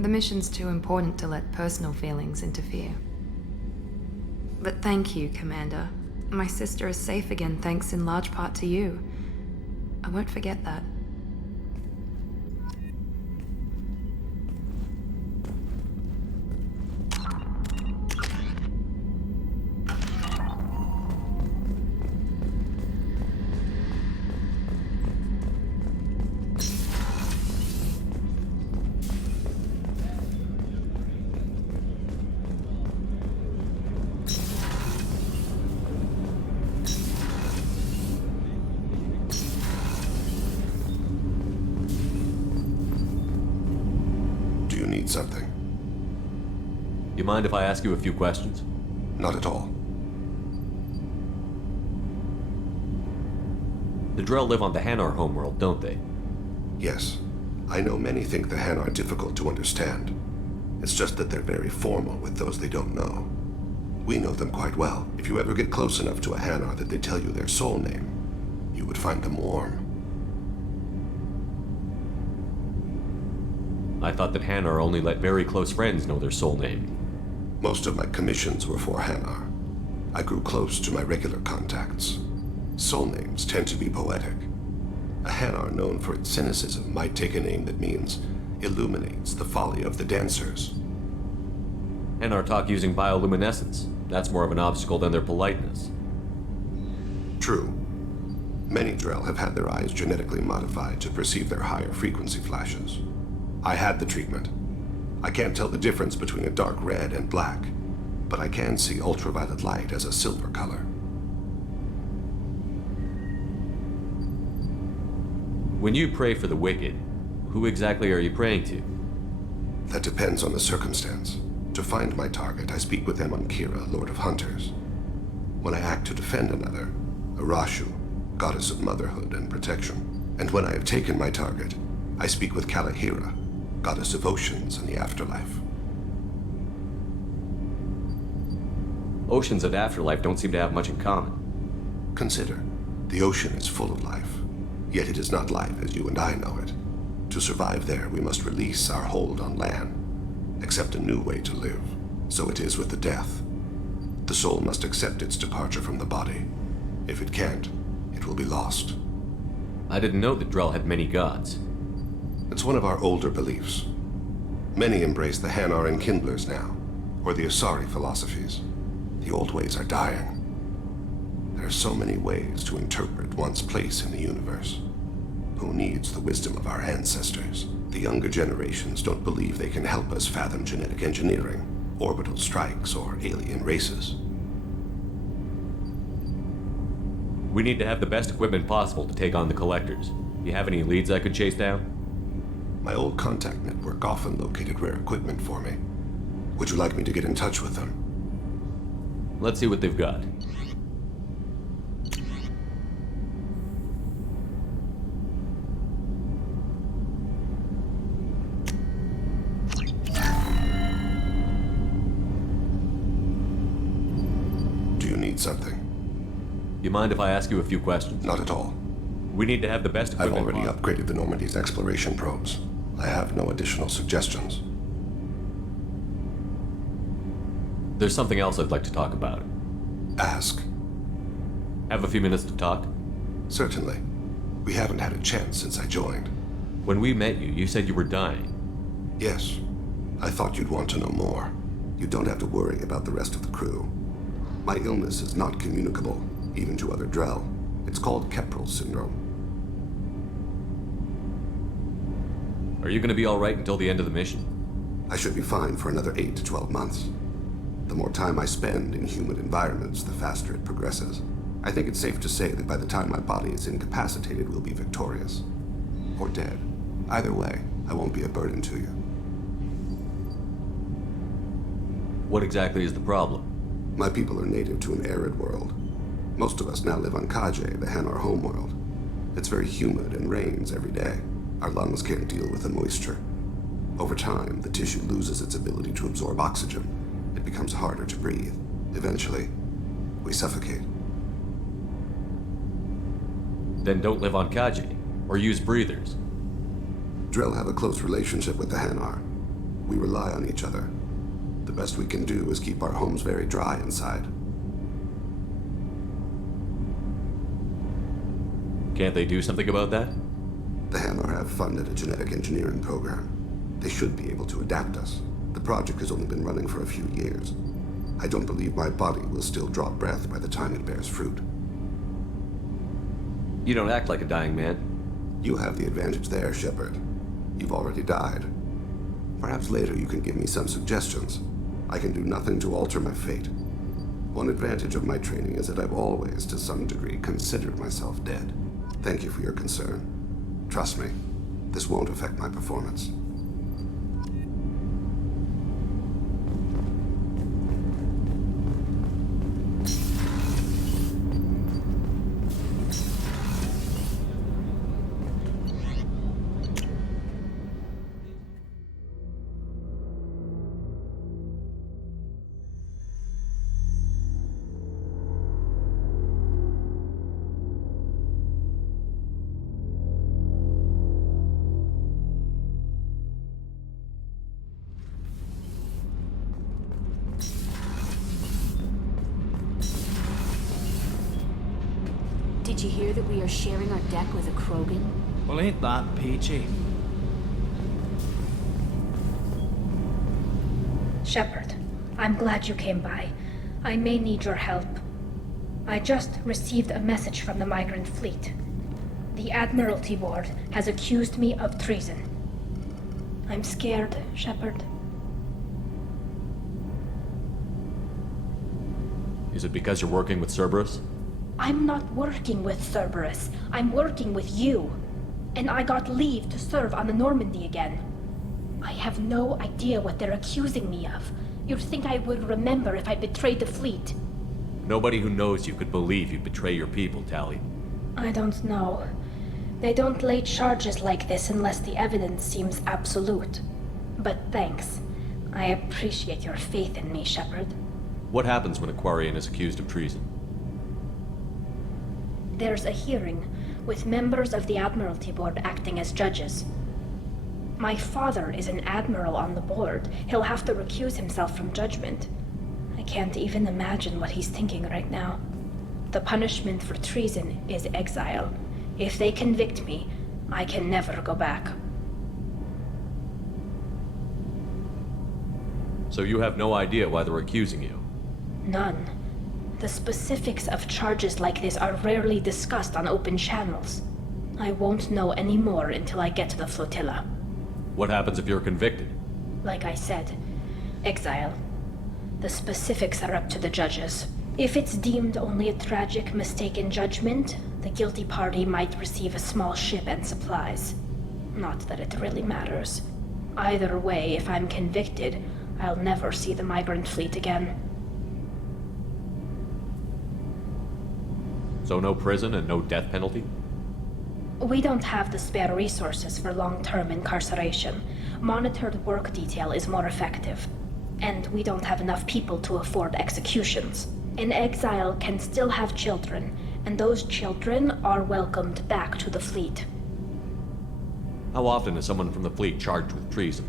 The mission's too important to let personal feelings interfere. But thank you, Commander. My sister is safe again thanks in large part to you. I won't forget that. something? You mind if I ask you a few questions? Not at all. The Drell live on the Hanar homeworld, don't they? Yes. I know many think the Han are difficult to understand. It's just that they're very formal with those they don't know. We know them quite well. If you ever get close enough to a Hanar that they tell you their soul name, you would find them warm. I thought that Hanar only let very close friends know their soul name. Most of my commissions were for Hanar. I grew close to my regular contacts. Soul names tend to be poetic. A Hanar known for its cynicism might take a name that means illuminates the folly of the dancers. Hanar talk using bioluminescence. That's more of an obstacle than their politeness. True. Many Drell have had their eyes genetically modified to perceive their higher frequency flashes. I had the treatment. I can't tell the difference between a dark red and black, but I can see ultraviolet light as a silver color. When you pray for the wicked, who exactly are you praying to? That depends on the circumstance. To find my target, I speak with Amonkira, Lord of Hunters. When I act to defend another, Arashu, Goddess of Motherhood and Protection. And when I have taken my target, I speak with Kalahira, Goddess of Oceans and the Afterlife. Oceans and Afterlife don't seem to have much in common. Consider, the ocean is full of life, yet it is not life as you and I know it. To survive there, we must release our hold on land, accept a new way to live. So it is with the death. The soul must accept its departure from the body. If it can't, it will be lost. I didn't know that Drell had many gods. It's one of our older beliefs. Many embrace the Hanar and Kindlers now, or the Asari philosophies. The old ways are dying. There are so many ways to interpret one's place in the universe. Who needs the wisdom of our ancestors? The younger generations don't believe they can help us fathom genetic engineering, orbital strikes, or alien races. We need to have the best equipment possible to take on the Collectors. You have any leads I could chase down? My old contact network often located rare equipment for me. Would you like me to get in touch with them? Let's see what they've got. Do you need something? You mind if I ask you a few questions? Not at all. We need to have the best I've equipment. already upgraded the Normandy's exploration probes. I have no additional suggestions. There's something else I'd like to talk about. Ask. Have a few minutes to talk? Certainly. We haven't had a chance since I joined. When we met you, you said you were dying. Yes. I thought you'd want to know more. You don't have to worry about the rest of the crew. My illness is not communicable, even to other Drell. It's called Keprel syndrome. Are you going to be all right until the end of the mission? I should be fine for another 8 to 12 months. The more time I spend in humid environments, the faster it progresses. I think it's safe to say that by the time my body is incapacitated, we'll be victorious. Or dead. Either way, I won't be a burden to you. What exactly is the problem? My people are native to an arid world. Most of us now live on Kaje, the Hanar homeworld. It's very humid and rains every day. Our lungs can't deal with the moisture. Over time, the tissue loses its ability to absorb oxygen. It becomes harder to breathe. Eventually, we suffocate. Then don't live on Kaje, or use breathers. Drell have a close relationship with the Hanar. We rely on each other. The best we can do is keep our homes very dry inside. Can't they do something about that? The Hanar have funded a genetic engineering program. They should be able to adapt us. The project has only been running for a few years. I don't believe my body will still draw breath by the time it bears fruit. You don't act like a dying man. You have the advantage there, Shepard. You've already died. Perhaps later you can give me some suggestions. I can do nothing to alter my fate. One advantage of my training is that I've always, to some degree, considered myself dead. Thank you for your concern. Trust me, this won't affect my performance. Did you hear that we are sharing our deck with a Krogan? Well, ain't that peachy? Shepard, I'm glad you came by. I may need your help. I just received a message from the migrant fleet. The Admiralty Board has accused me of treason. I'm scared, Shepard. Is it because you're working with Cerberus? I'm not working with Cerberus. I'm working with you. And I got leave to serve on the Normandy again. I have no idea what they're accusing me of. You'd think I would remember if I betrayed the fleet. Nobody who knows you could believe you'd betray your people, Tali. I don't know. They don't lay charges like this unless the evidence seems absolute. But thanks. I appreciate your faith in me, Shepard. What happens when a Quarian is accused of treason? There's a hearing, with members of the Admiralty Board acting as judges. My father is an admiral on the board. He'll have to recuse himself from judgment. I can't even imagine what he's thinking right now. The punishment for treason is exile. If they convict me, I can never go back. So you have no idea why they're accusing you? None. The specifics of charges like this are rarely discussed on open channels. I won't know any more until I get to the flotilla. What happens if you're convicted? Like I said, exile. The specifics are up to the judges. If it's deemed only a tragic mistake in judgment, the guilty party might receive a small ship and supplies. Not that it really matters. Either way, if I'm convicted, I'll never see the migrant fleet again. So no prison and no death penalty? We don't have the spare resources for long-term incarceration. Monitored work detail is more effective. And we don't have enough people to afford executions. An exile can still have children, and those children are welcomed back to the fleet. How often is someone from the fleet charged with treason?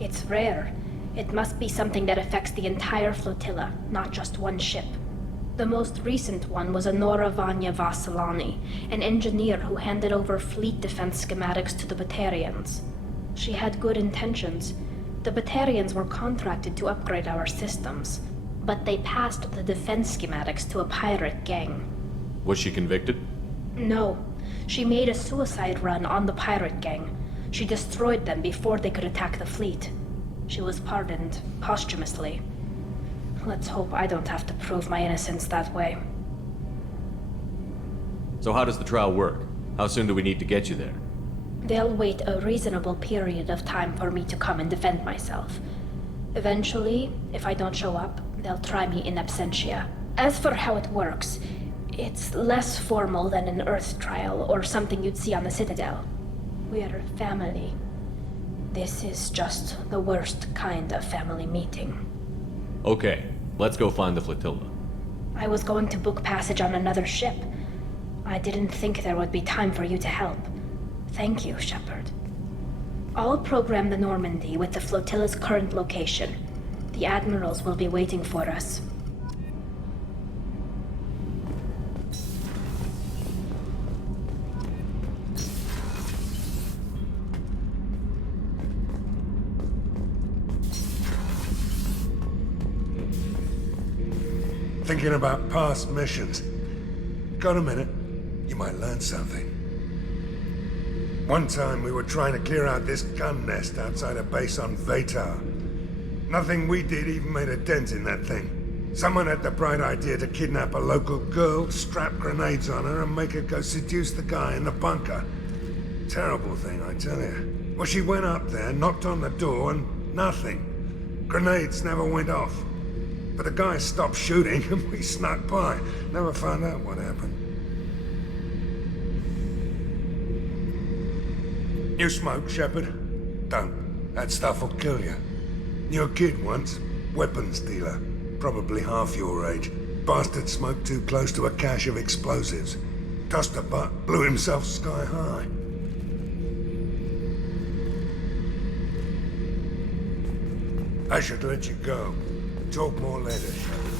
It's rare. It must be something that affects the entire flotilla, not just one ship. The most recent one was Honora Vanya Vasilani, an engineer who handed over fleet defense schematics to the Batarians. She had good intentions. The Batarians were contracted to upgrade our systems, but they passed the defense schematics to a pirate gang. Was she convicted? No. She made a suicide run on the pirate gang. She destroyed them before they could attack the fleet. She was pardoned posthumously. Let's hope I don't have to prove my innocence that way. So how does the trial work? How soon do we need to get you there? They'll wait a reasonable period of time for me to come and defend myself. Eventually, if I don't show up, they'll try me in absentia. As for how it works, it's less formal than an Earth trial or something you'd see on the Citadel. We're family. This is just the worst kind of family meeting. Okay, let's go find the flotilla. I was going to book passage on another ship. I didn't think there would be time for you to help. Thank you, Shepard. I'll program the Normandy with the flotilla's current location. The admirals will be waiting for us. Thinking about past missions. Got a minute? You might learn something. One time we were trying to clear out this gun nest outside a base on Vatar. Nothing we did even made a dent in that thing. Someone had the bright idea to kidnap a local girl, strap grenades on her, and make her go seduce the guy in the bunker. Terrible thing, I tell you. Well, she went up there, knocked on the door, and nothing. Grenades never went off. But the guy stopped shooting and we snuck by. Never found out what happened. You smoke, Shepard? Don't. That stuff will kill you. Knew a kid once. Weapons dealer. Probably half your age. Bastard smoked too close to a cache of explosives. Tossed a butt, blew himself sky high. I should let you go. Talk more later, Shepard.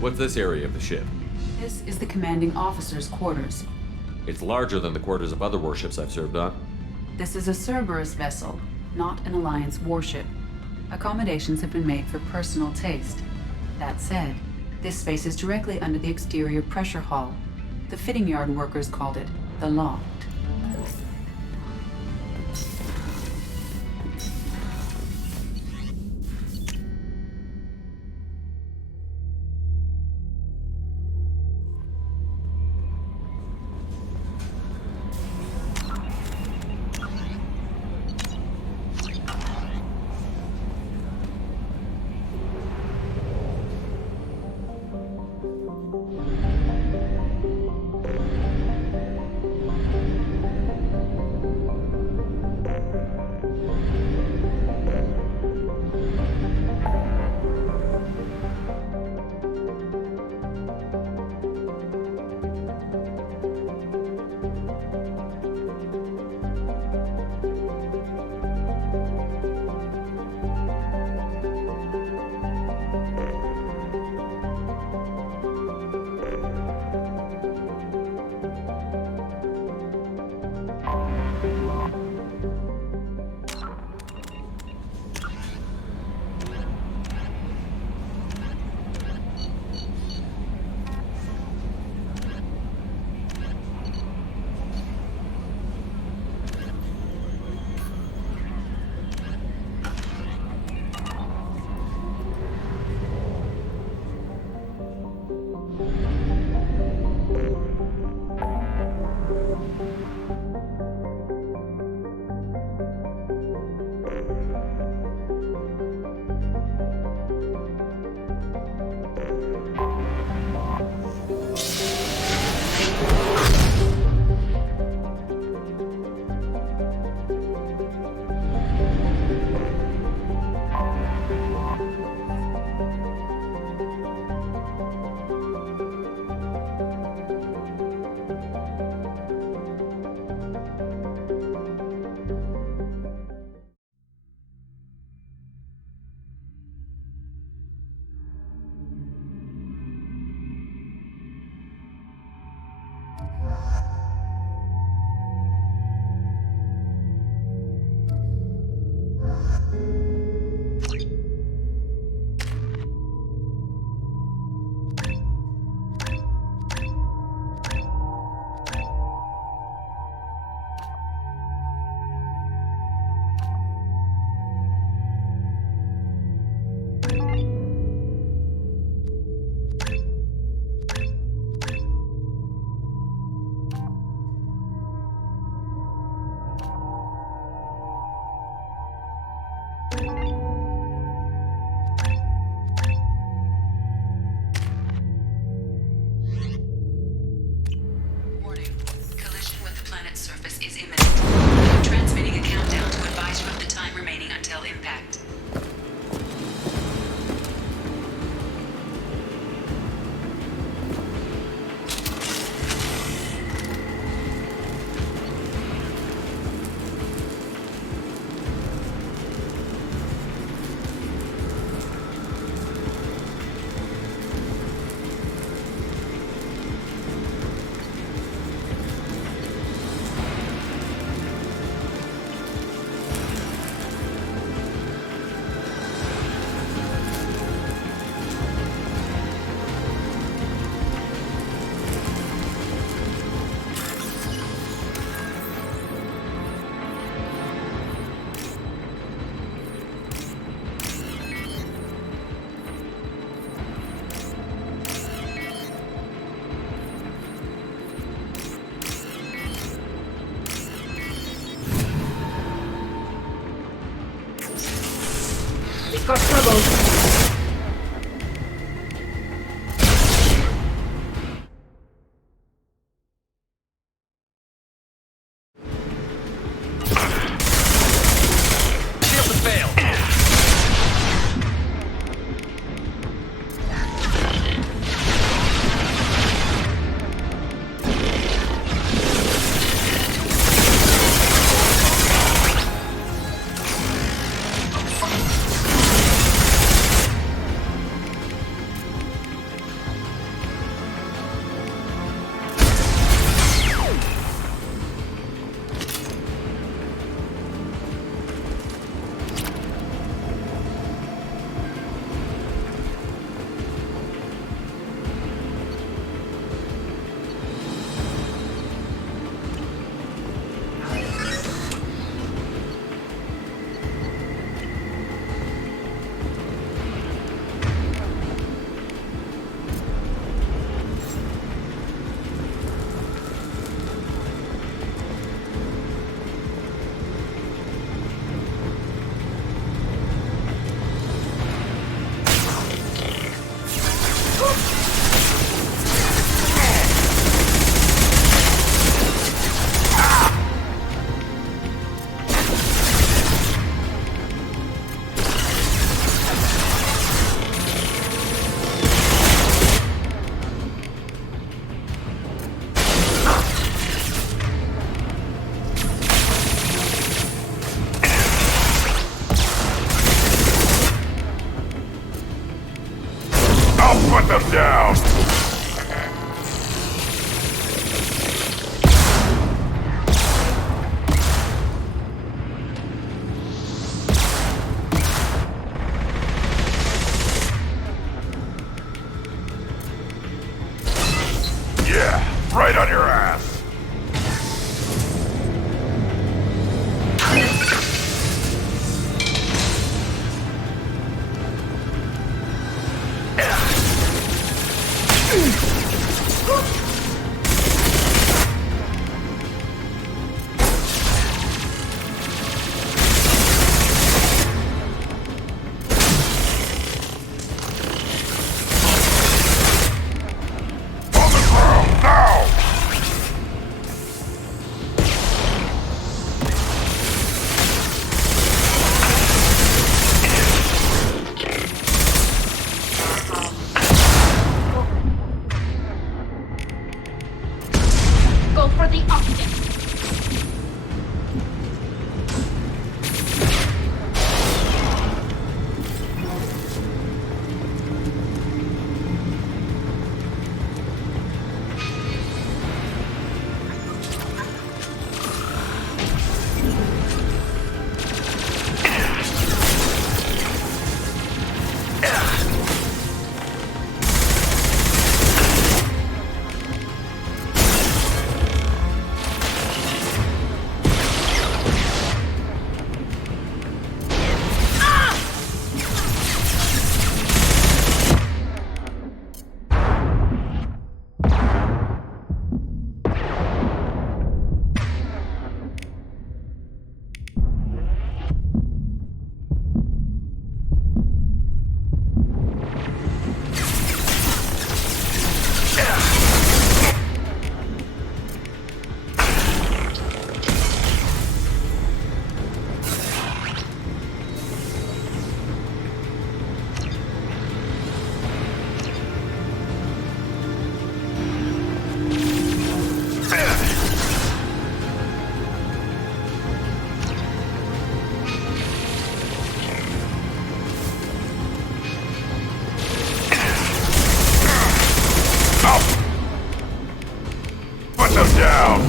What's this area of the ship? This is the commanding officer's quarters. It's larger than the quarters of other warships I've served on. This is a Cerberus vessel, not an Alliance warship. Accommodations have been made for personal taste. That said, this space is directly under the exterior pressure hull. The fitting yard workers called it the loft. I'll put them down! Yeah, right on your ass. Go for the optic. Put them down!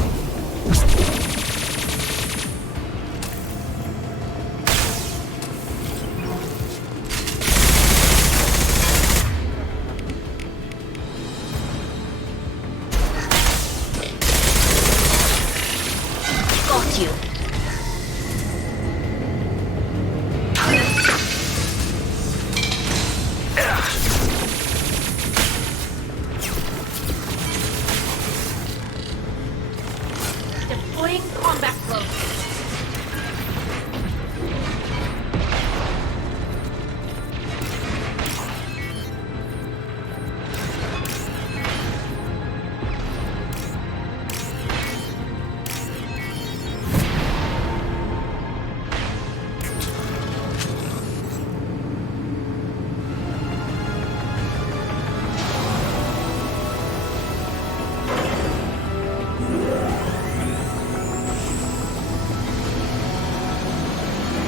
Got you. Deploying combat flow.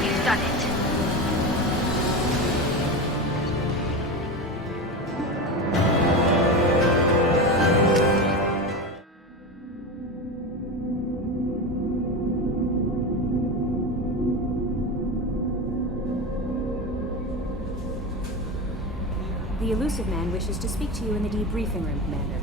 You've done it. The Elusive Man wishes to speak to you in the debriefing room, Commander.